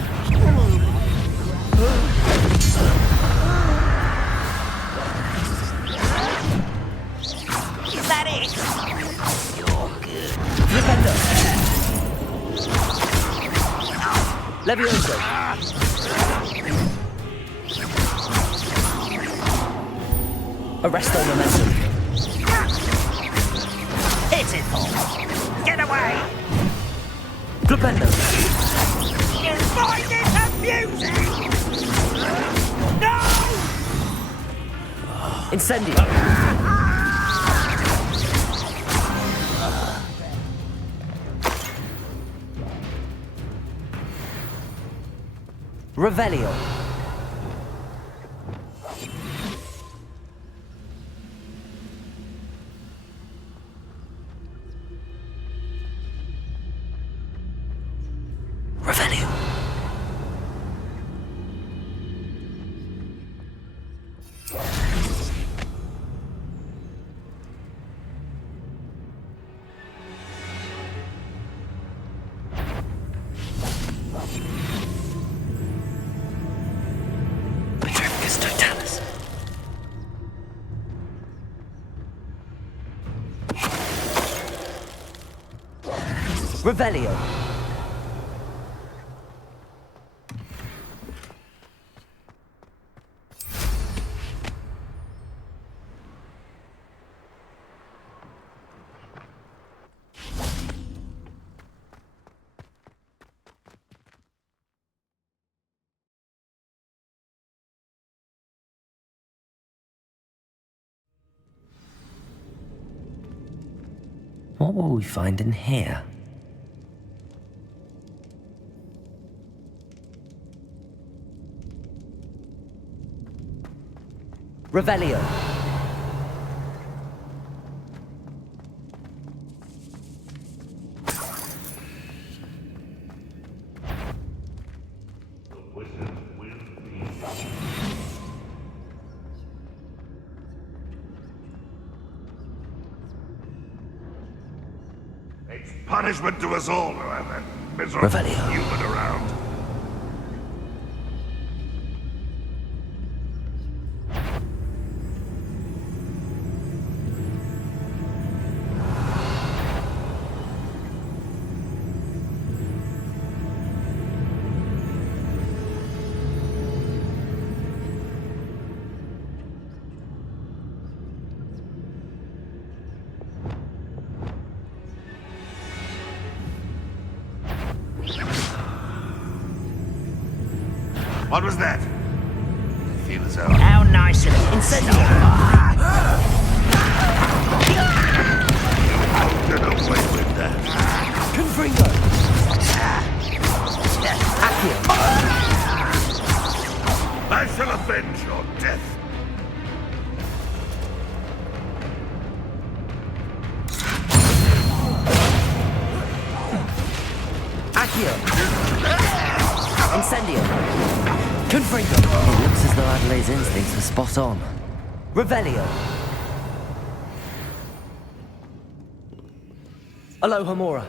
Is that it? You're good. Rependo. Levioso. Arresto momentum. Hit it, Paul. Get away! Flipendo. You find it amusing! No! Incendio. Revelio. Revelio. Petrificus totalis. Revelio. What will we find in here? Revelio. It's punishment to us all to have that miserable Revelio. human around. What was that? I feel as though... How nice of it. Incendio. I'll get away with that. Confringo. Accio. I shall avenge your death. Accio. Incendio. Confringo. It looks as though Adelaide's instincts were spot on. Revelio. Alohomora.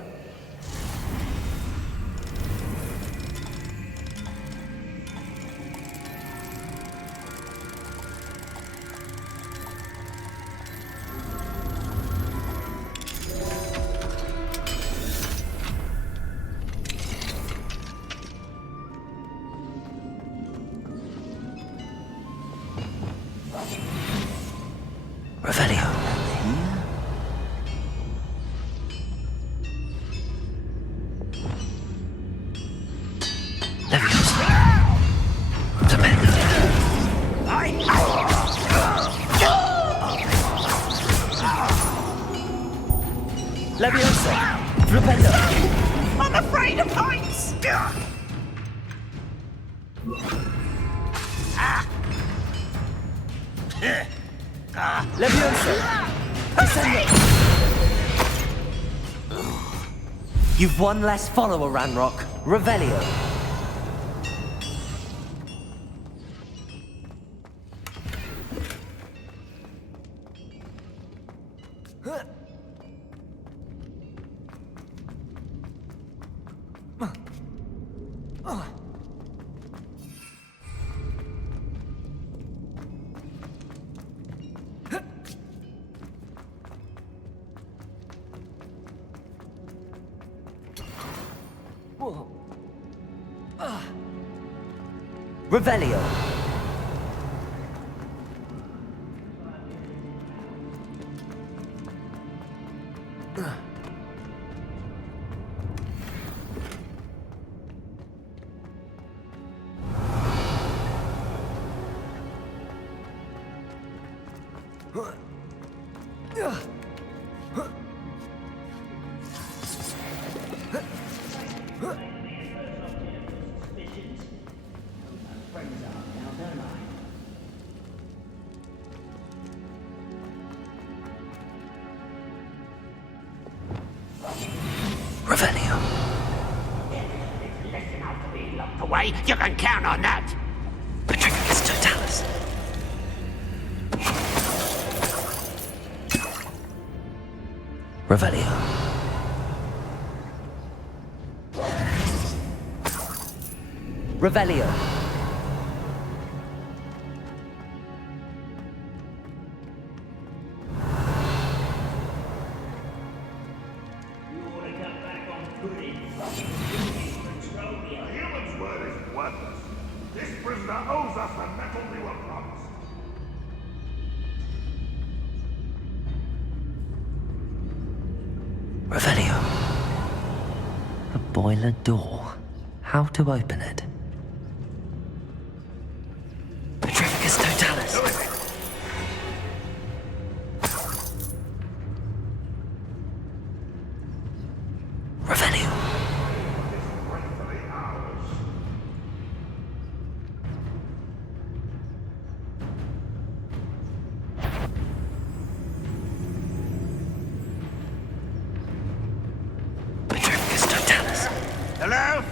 Leviosa! Flipendo! I'm afraid of heights! Leviosa! Descendo! You've one less follower, Ranrock. Revelio. Revelio. Revelio. Away, you can count on that. Petrificus totalis. Revelio. Revelio. Revelio. A boiler door. How to open it? Petrificus totalis. Revelio. Petrificus totalis. Hello?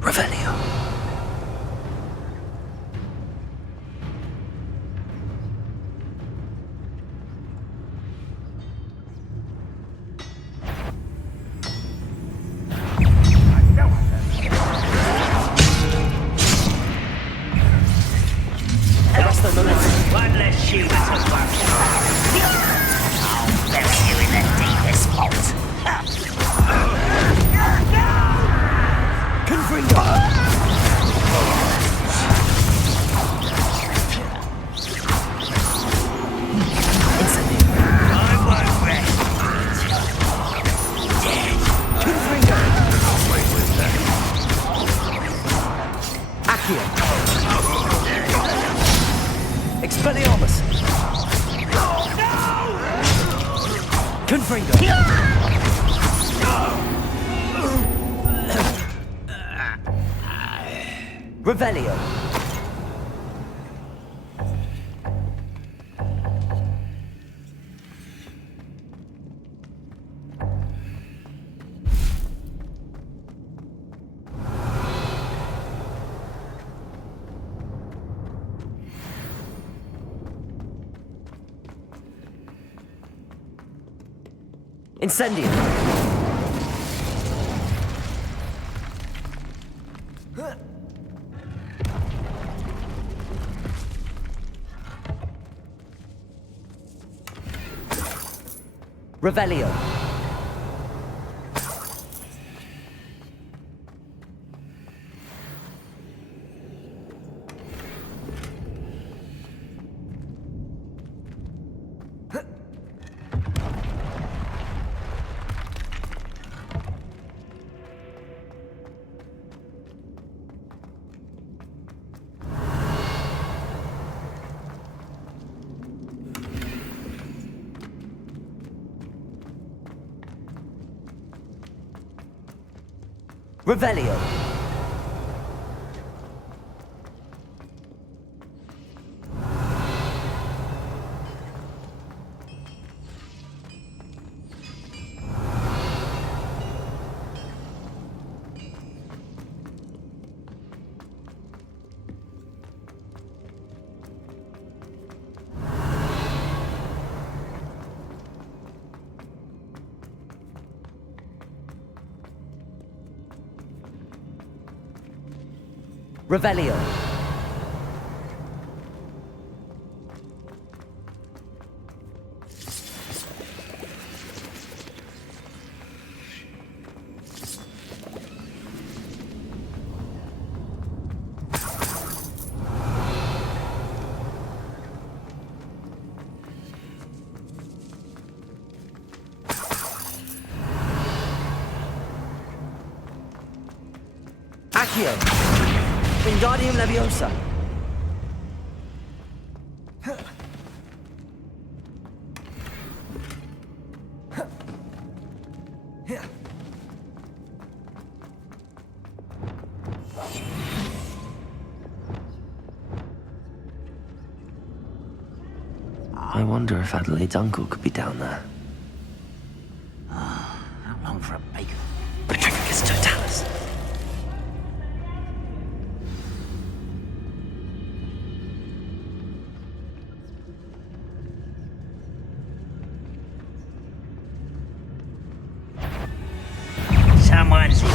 Revelio. One less shoe to work. I'll bury you in the deepest vault. I won't rest Accio. Expelliarmus. Confringo. Revelio. Incendio. Revelio. Revelio. Revelio. Accio. Wingardium Leviosa. I wonder if Adelaide's uncle could be down there. How long for a bacon? Petrificus totalis. Someone's here.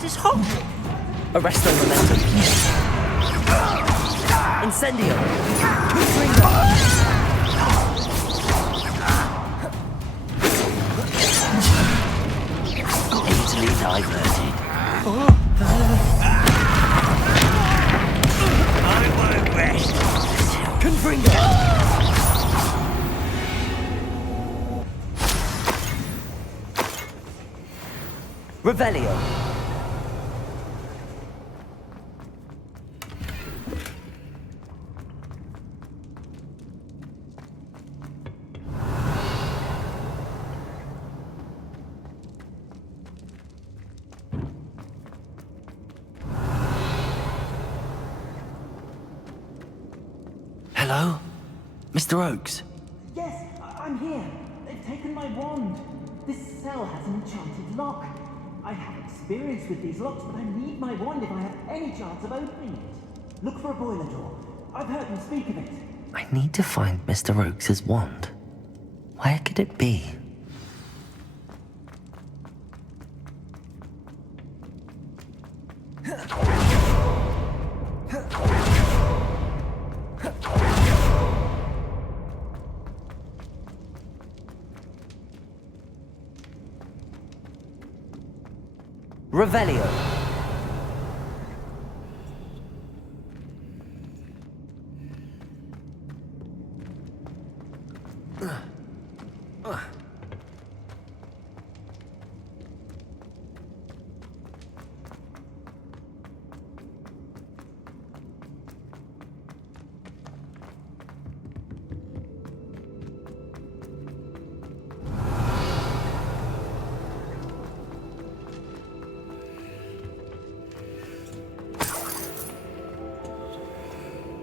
This Hogwarts. Arresto momentum. Incendio. Confringo. Easily diverted. I won't rest. Confringo. Revelio. Hello? Mr. Oakes? Yes, I'm here. They've taken my wand. This cell has an enchanted lock. I have experience with these locks, but I need my wand if I have any chance of opening it. Look for a boiler door. I've heard them speak of it. I need to find Mr. Oakes' wand. Where could it be? Revelio.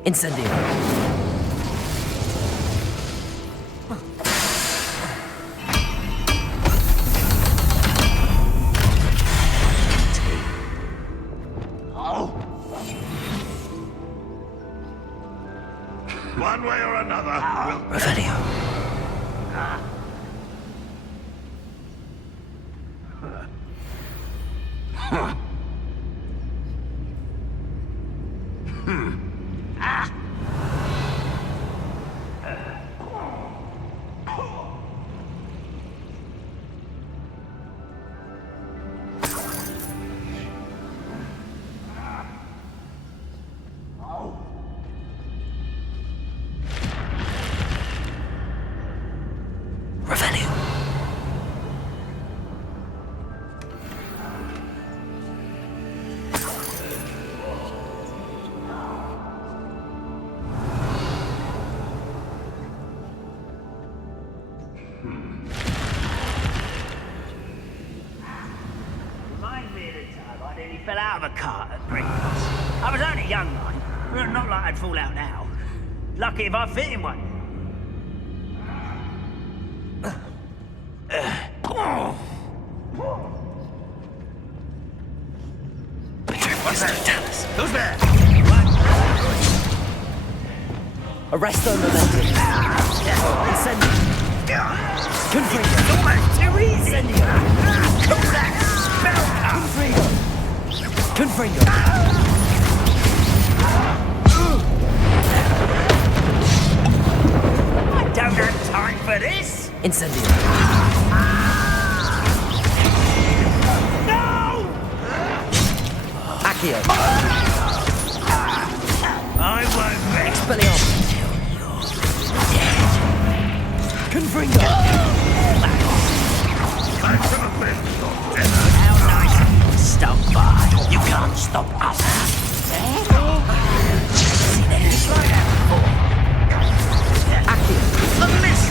Incendio. One way or another, we'll... Revelio. Revelio. another cart at breakfast. I was only young, mind. Well, not like I'd fall out now. Lucky if I fit in one. What's that? Who's there? Arrest them, momentum. Incendio. Confringo. It's almost too easy. Incendio. Call that spell. Confringo. I don't have time for this. Incendio. No! Accio. I won't rest. Expelliarmus. Confringo. How nice of you to stop by. You can't stop us. Seen anything like that before? Accio. A mist.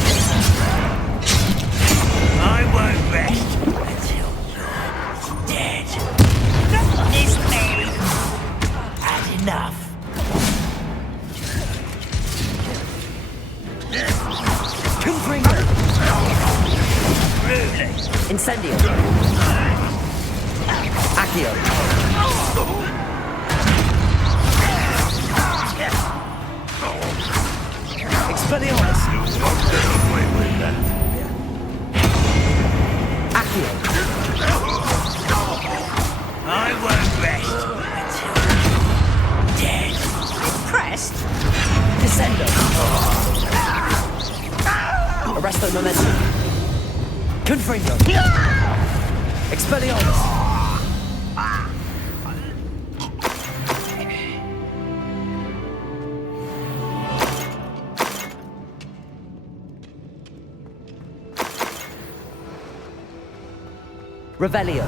I won't rest until you're dead. This me. Had enough. Confringo. Really? Incendio. Accio. Expelliarmus. Accio. I won't rest until you're dead. Impressed? Descendo. Arresto momentum. Confringo. Expelliarmus. Revelio.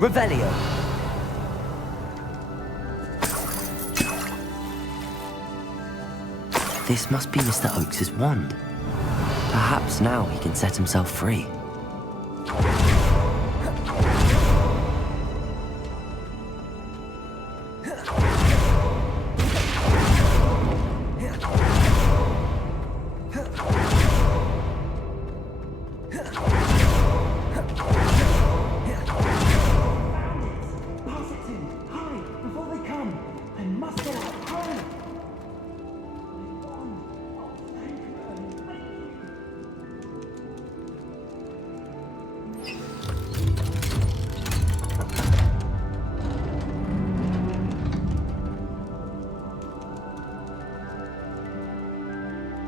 Revelio. This must be Mr. Oakes's wand. Perhaps now he can set himself free.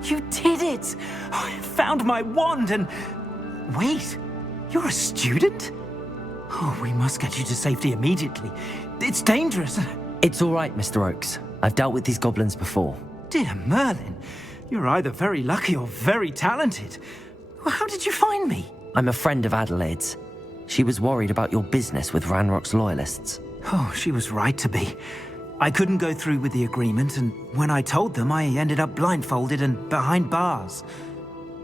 You did it! I found my wand and... Wait, you're a student? Oh, we must get you to safety immediately. It's dangerous. It's all right, Mr. Oakes. I've dealt with these goblins before. Dear Merlin, you're either very lucky or very talented. Well, how did you find me? I'm a friend of Adelaide's. She was worried about your business with Ranrock's loyalists. Oh, she was right to be. I couldn't go through with the agreement, and when I told them, I ended up blindfolded and behind bars.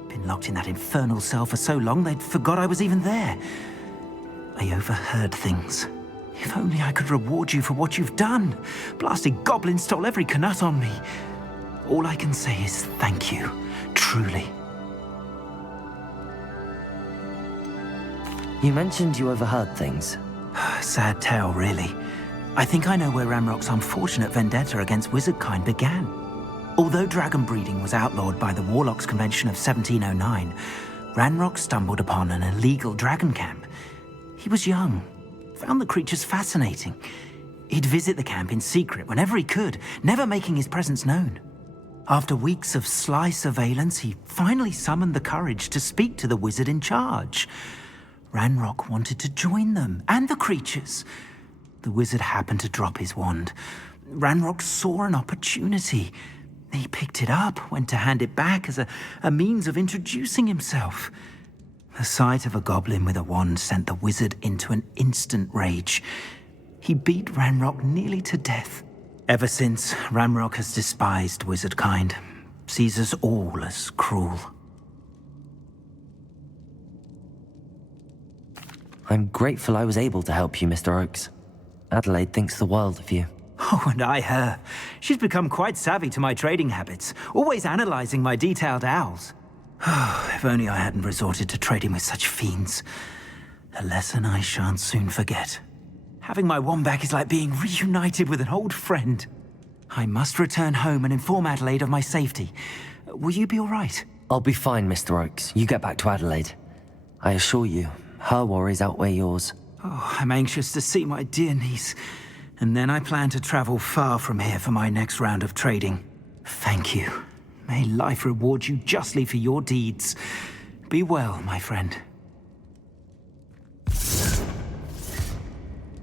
Been locked in that infernal cell for so long, they'd forgot I was even there. I overheard things. If only I could reward you for what you've done. Blasted Goblin stole every canut on me. All I can say is thank you, truly. You mentioned you overheard things. Sad tale, really. I think I know where Ranrock's unfortunate vendetta against wizardkind began. Although dragon breeding was outlawed by the Warlocks Convention of 1709, Ranrock stumbled upon an illegal dragon camp. He was young, found the creatures fascinating. He'd visit the camp in secret whenever he could, never making his presence known. After weeks of sly surveillance, he finally summoned the courage to speak to the wizard in charge. Ranrock wanted to join them and the creatures. The wizard happened to drop his wand. Ranrock saw an opportunity. He picked it up, went to hand it back as a means of introducing himself. The sight of a goblin with a wand sent the wizard into an instant rage. He beat Ranrock nearly to death. Ever since, Ranrock has despised wizard kind, sees us all as cruel. I'm grateful I was able to help you, Mr. Oakes. Adelaide thinks the world of you. Oh, and I her. She's become quite savvy to my trading habits, always analyzing my detailed owls. If only I hadn't resorted to trading with such fiends. A lesson I shan't soon forget. Having my wand back is like being reunited with an old friend. I must return home and inform Adelaide of my safety. Will you be all right? I'll be fine, Mr. Oakes. You get back to Adelaide. I assure you, her worries outweigh yours. Oh, I'm anxious to see my dear niece. And then I plan to travel far from here for my next round of trading. Thank you. May life reward you justly for your deeds. Be well, my friend.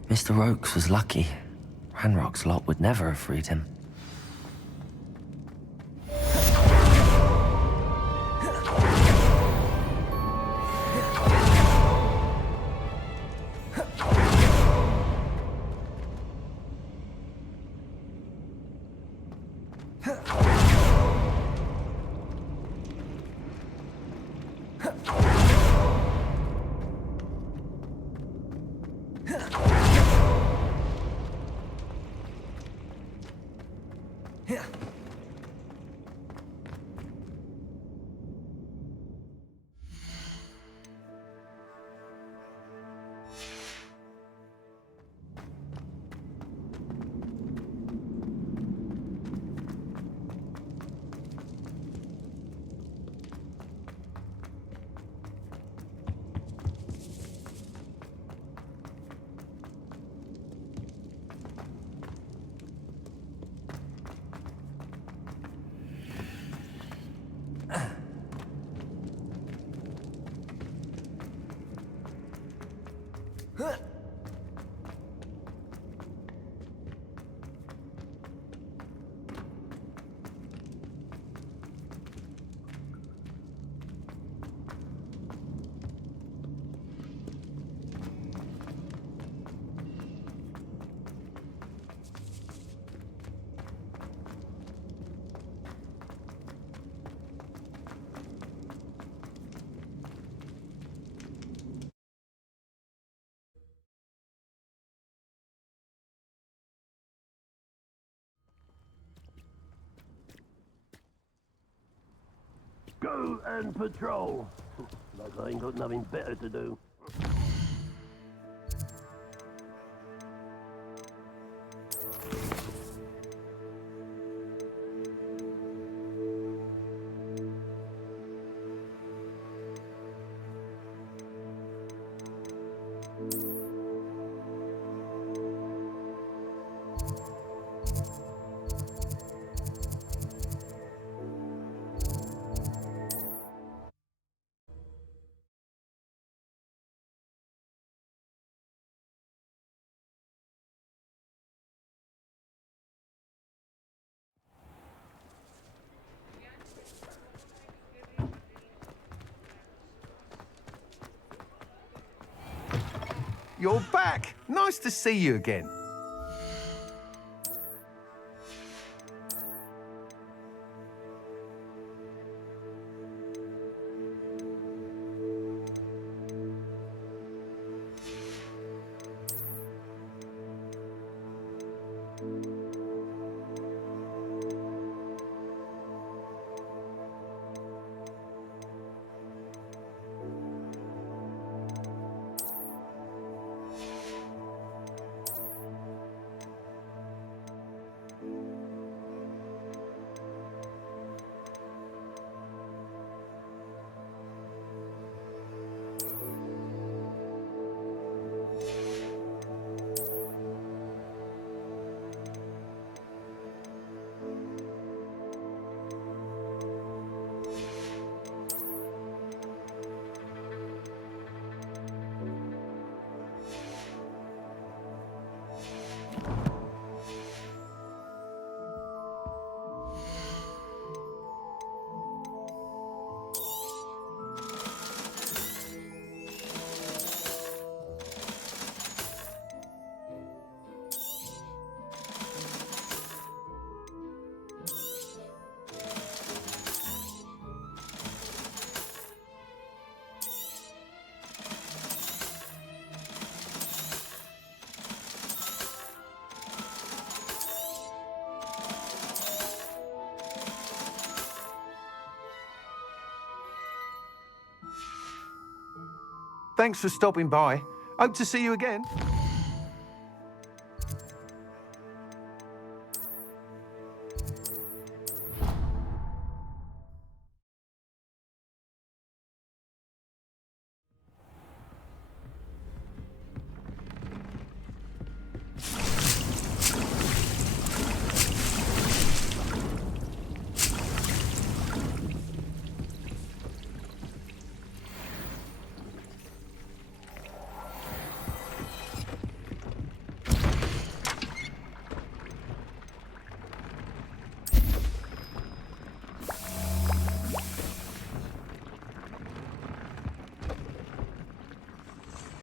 Mr. Oakes was lucky. Ranrock's lot would never have freed him. Go and patrol. Like I ain't got nothing better to do. You're back. Nice to see you again. Thanks for stopping by. Hope to see you again.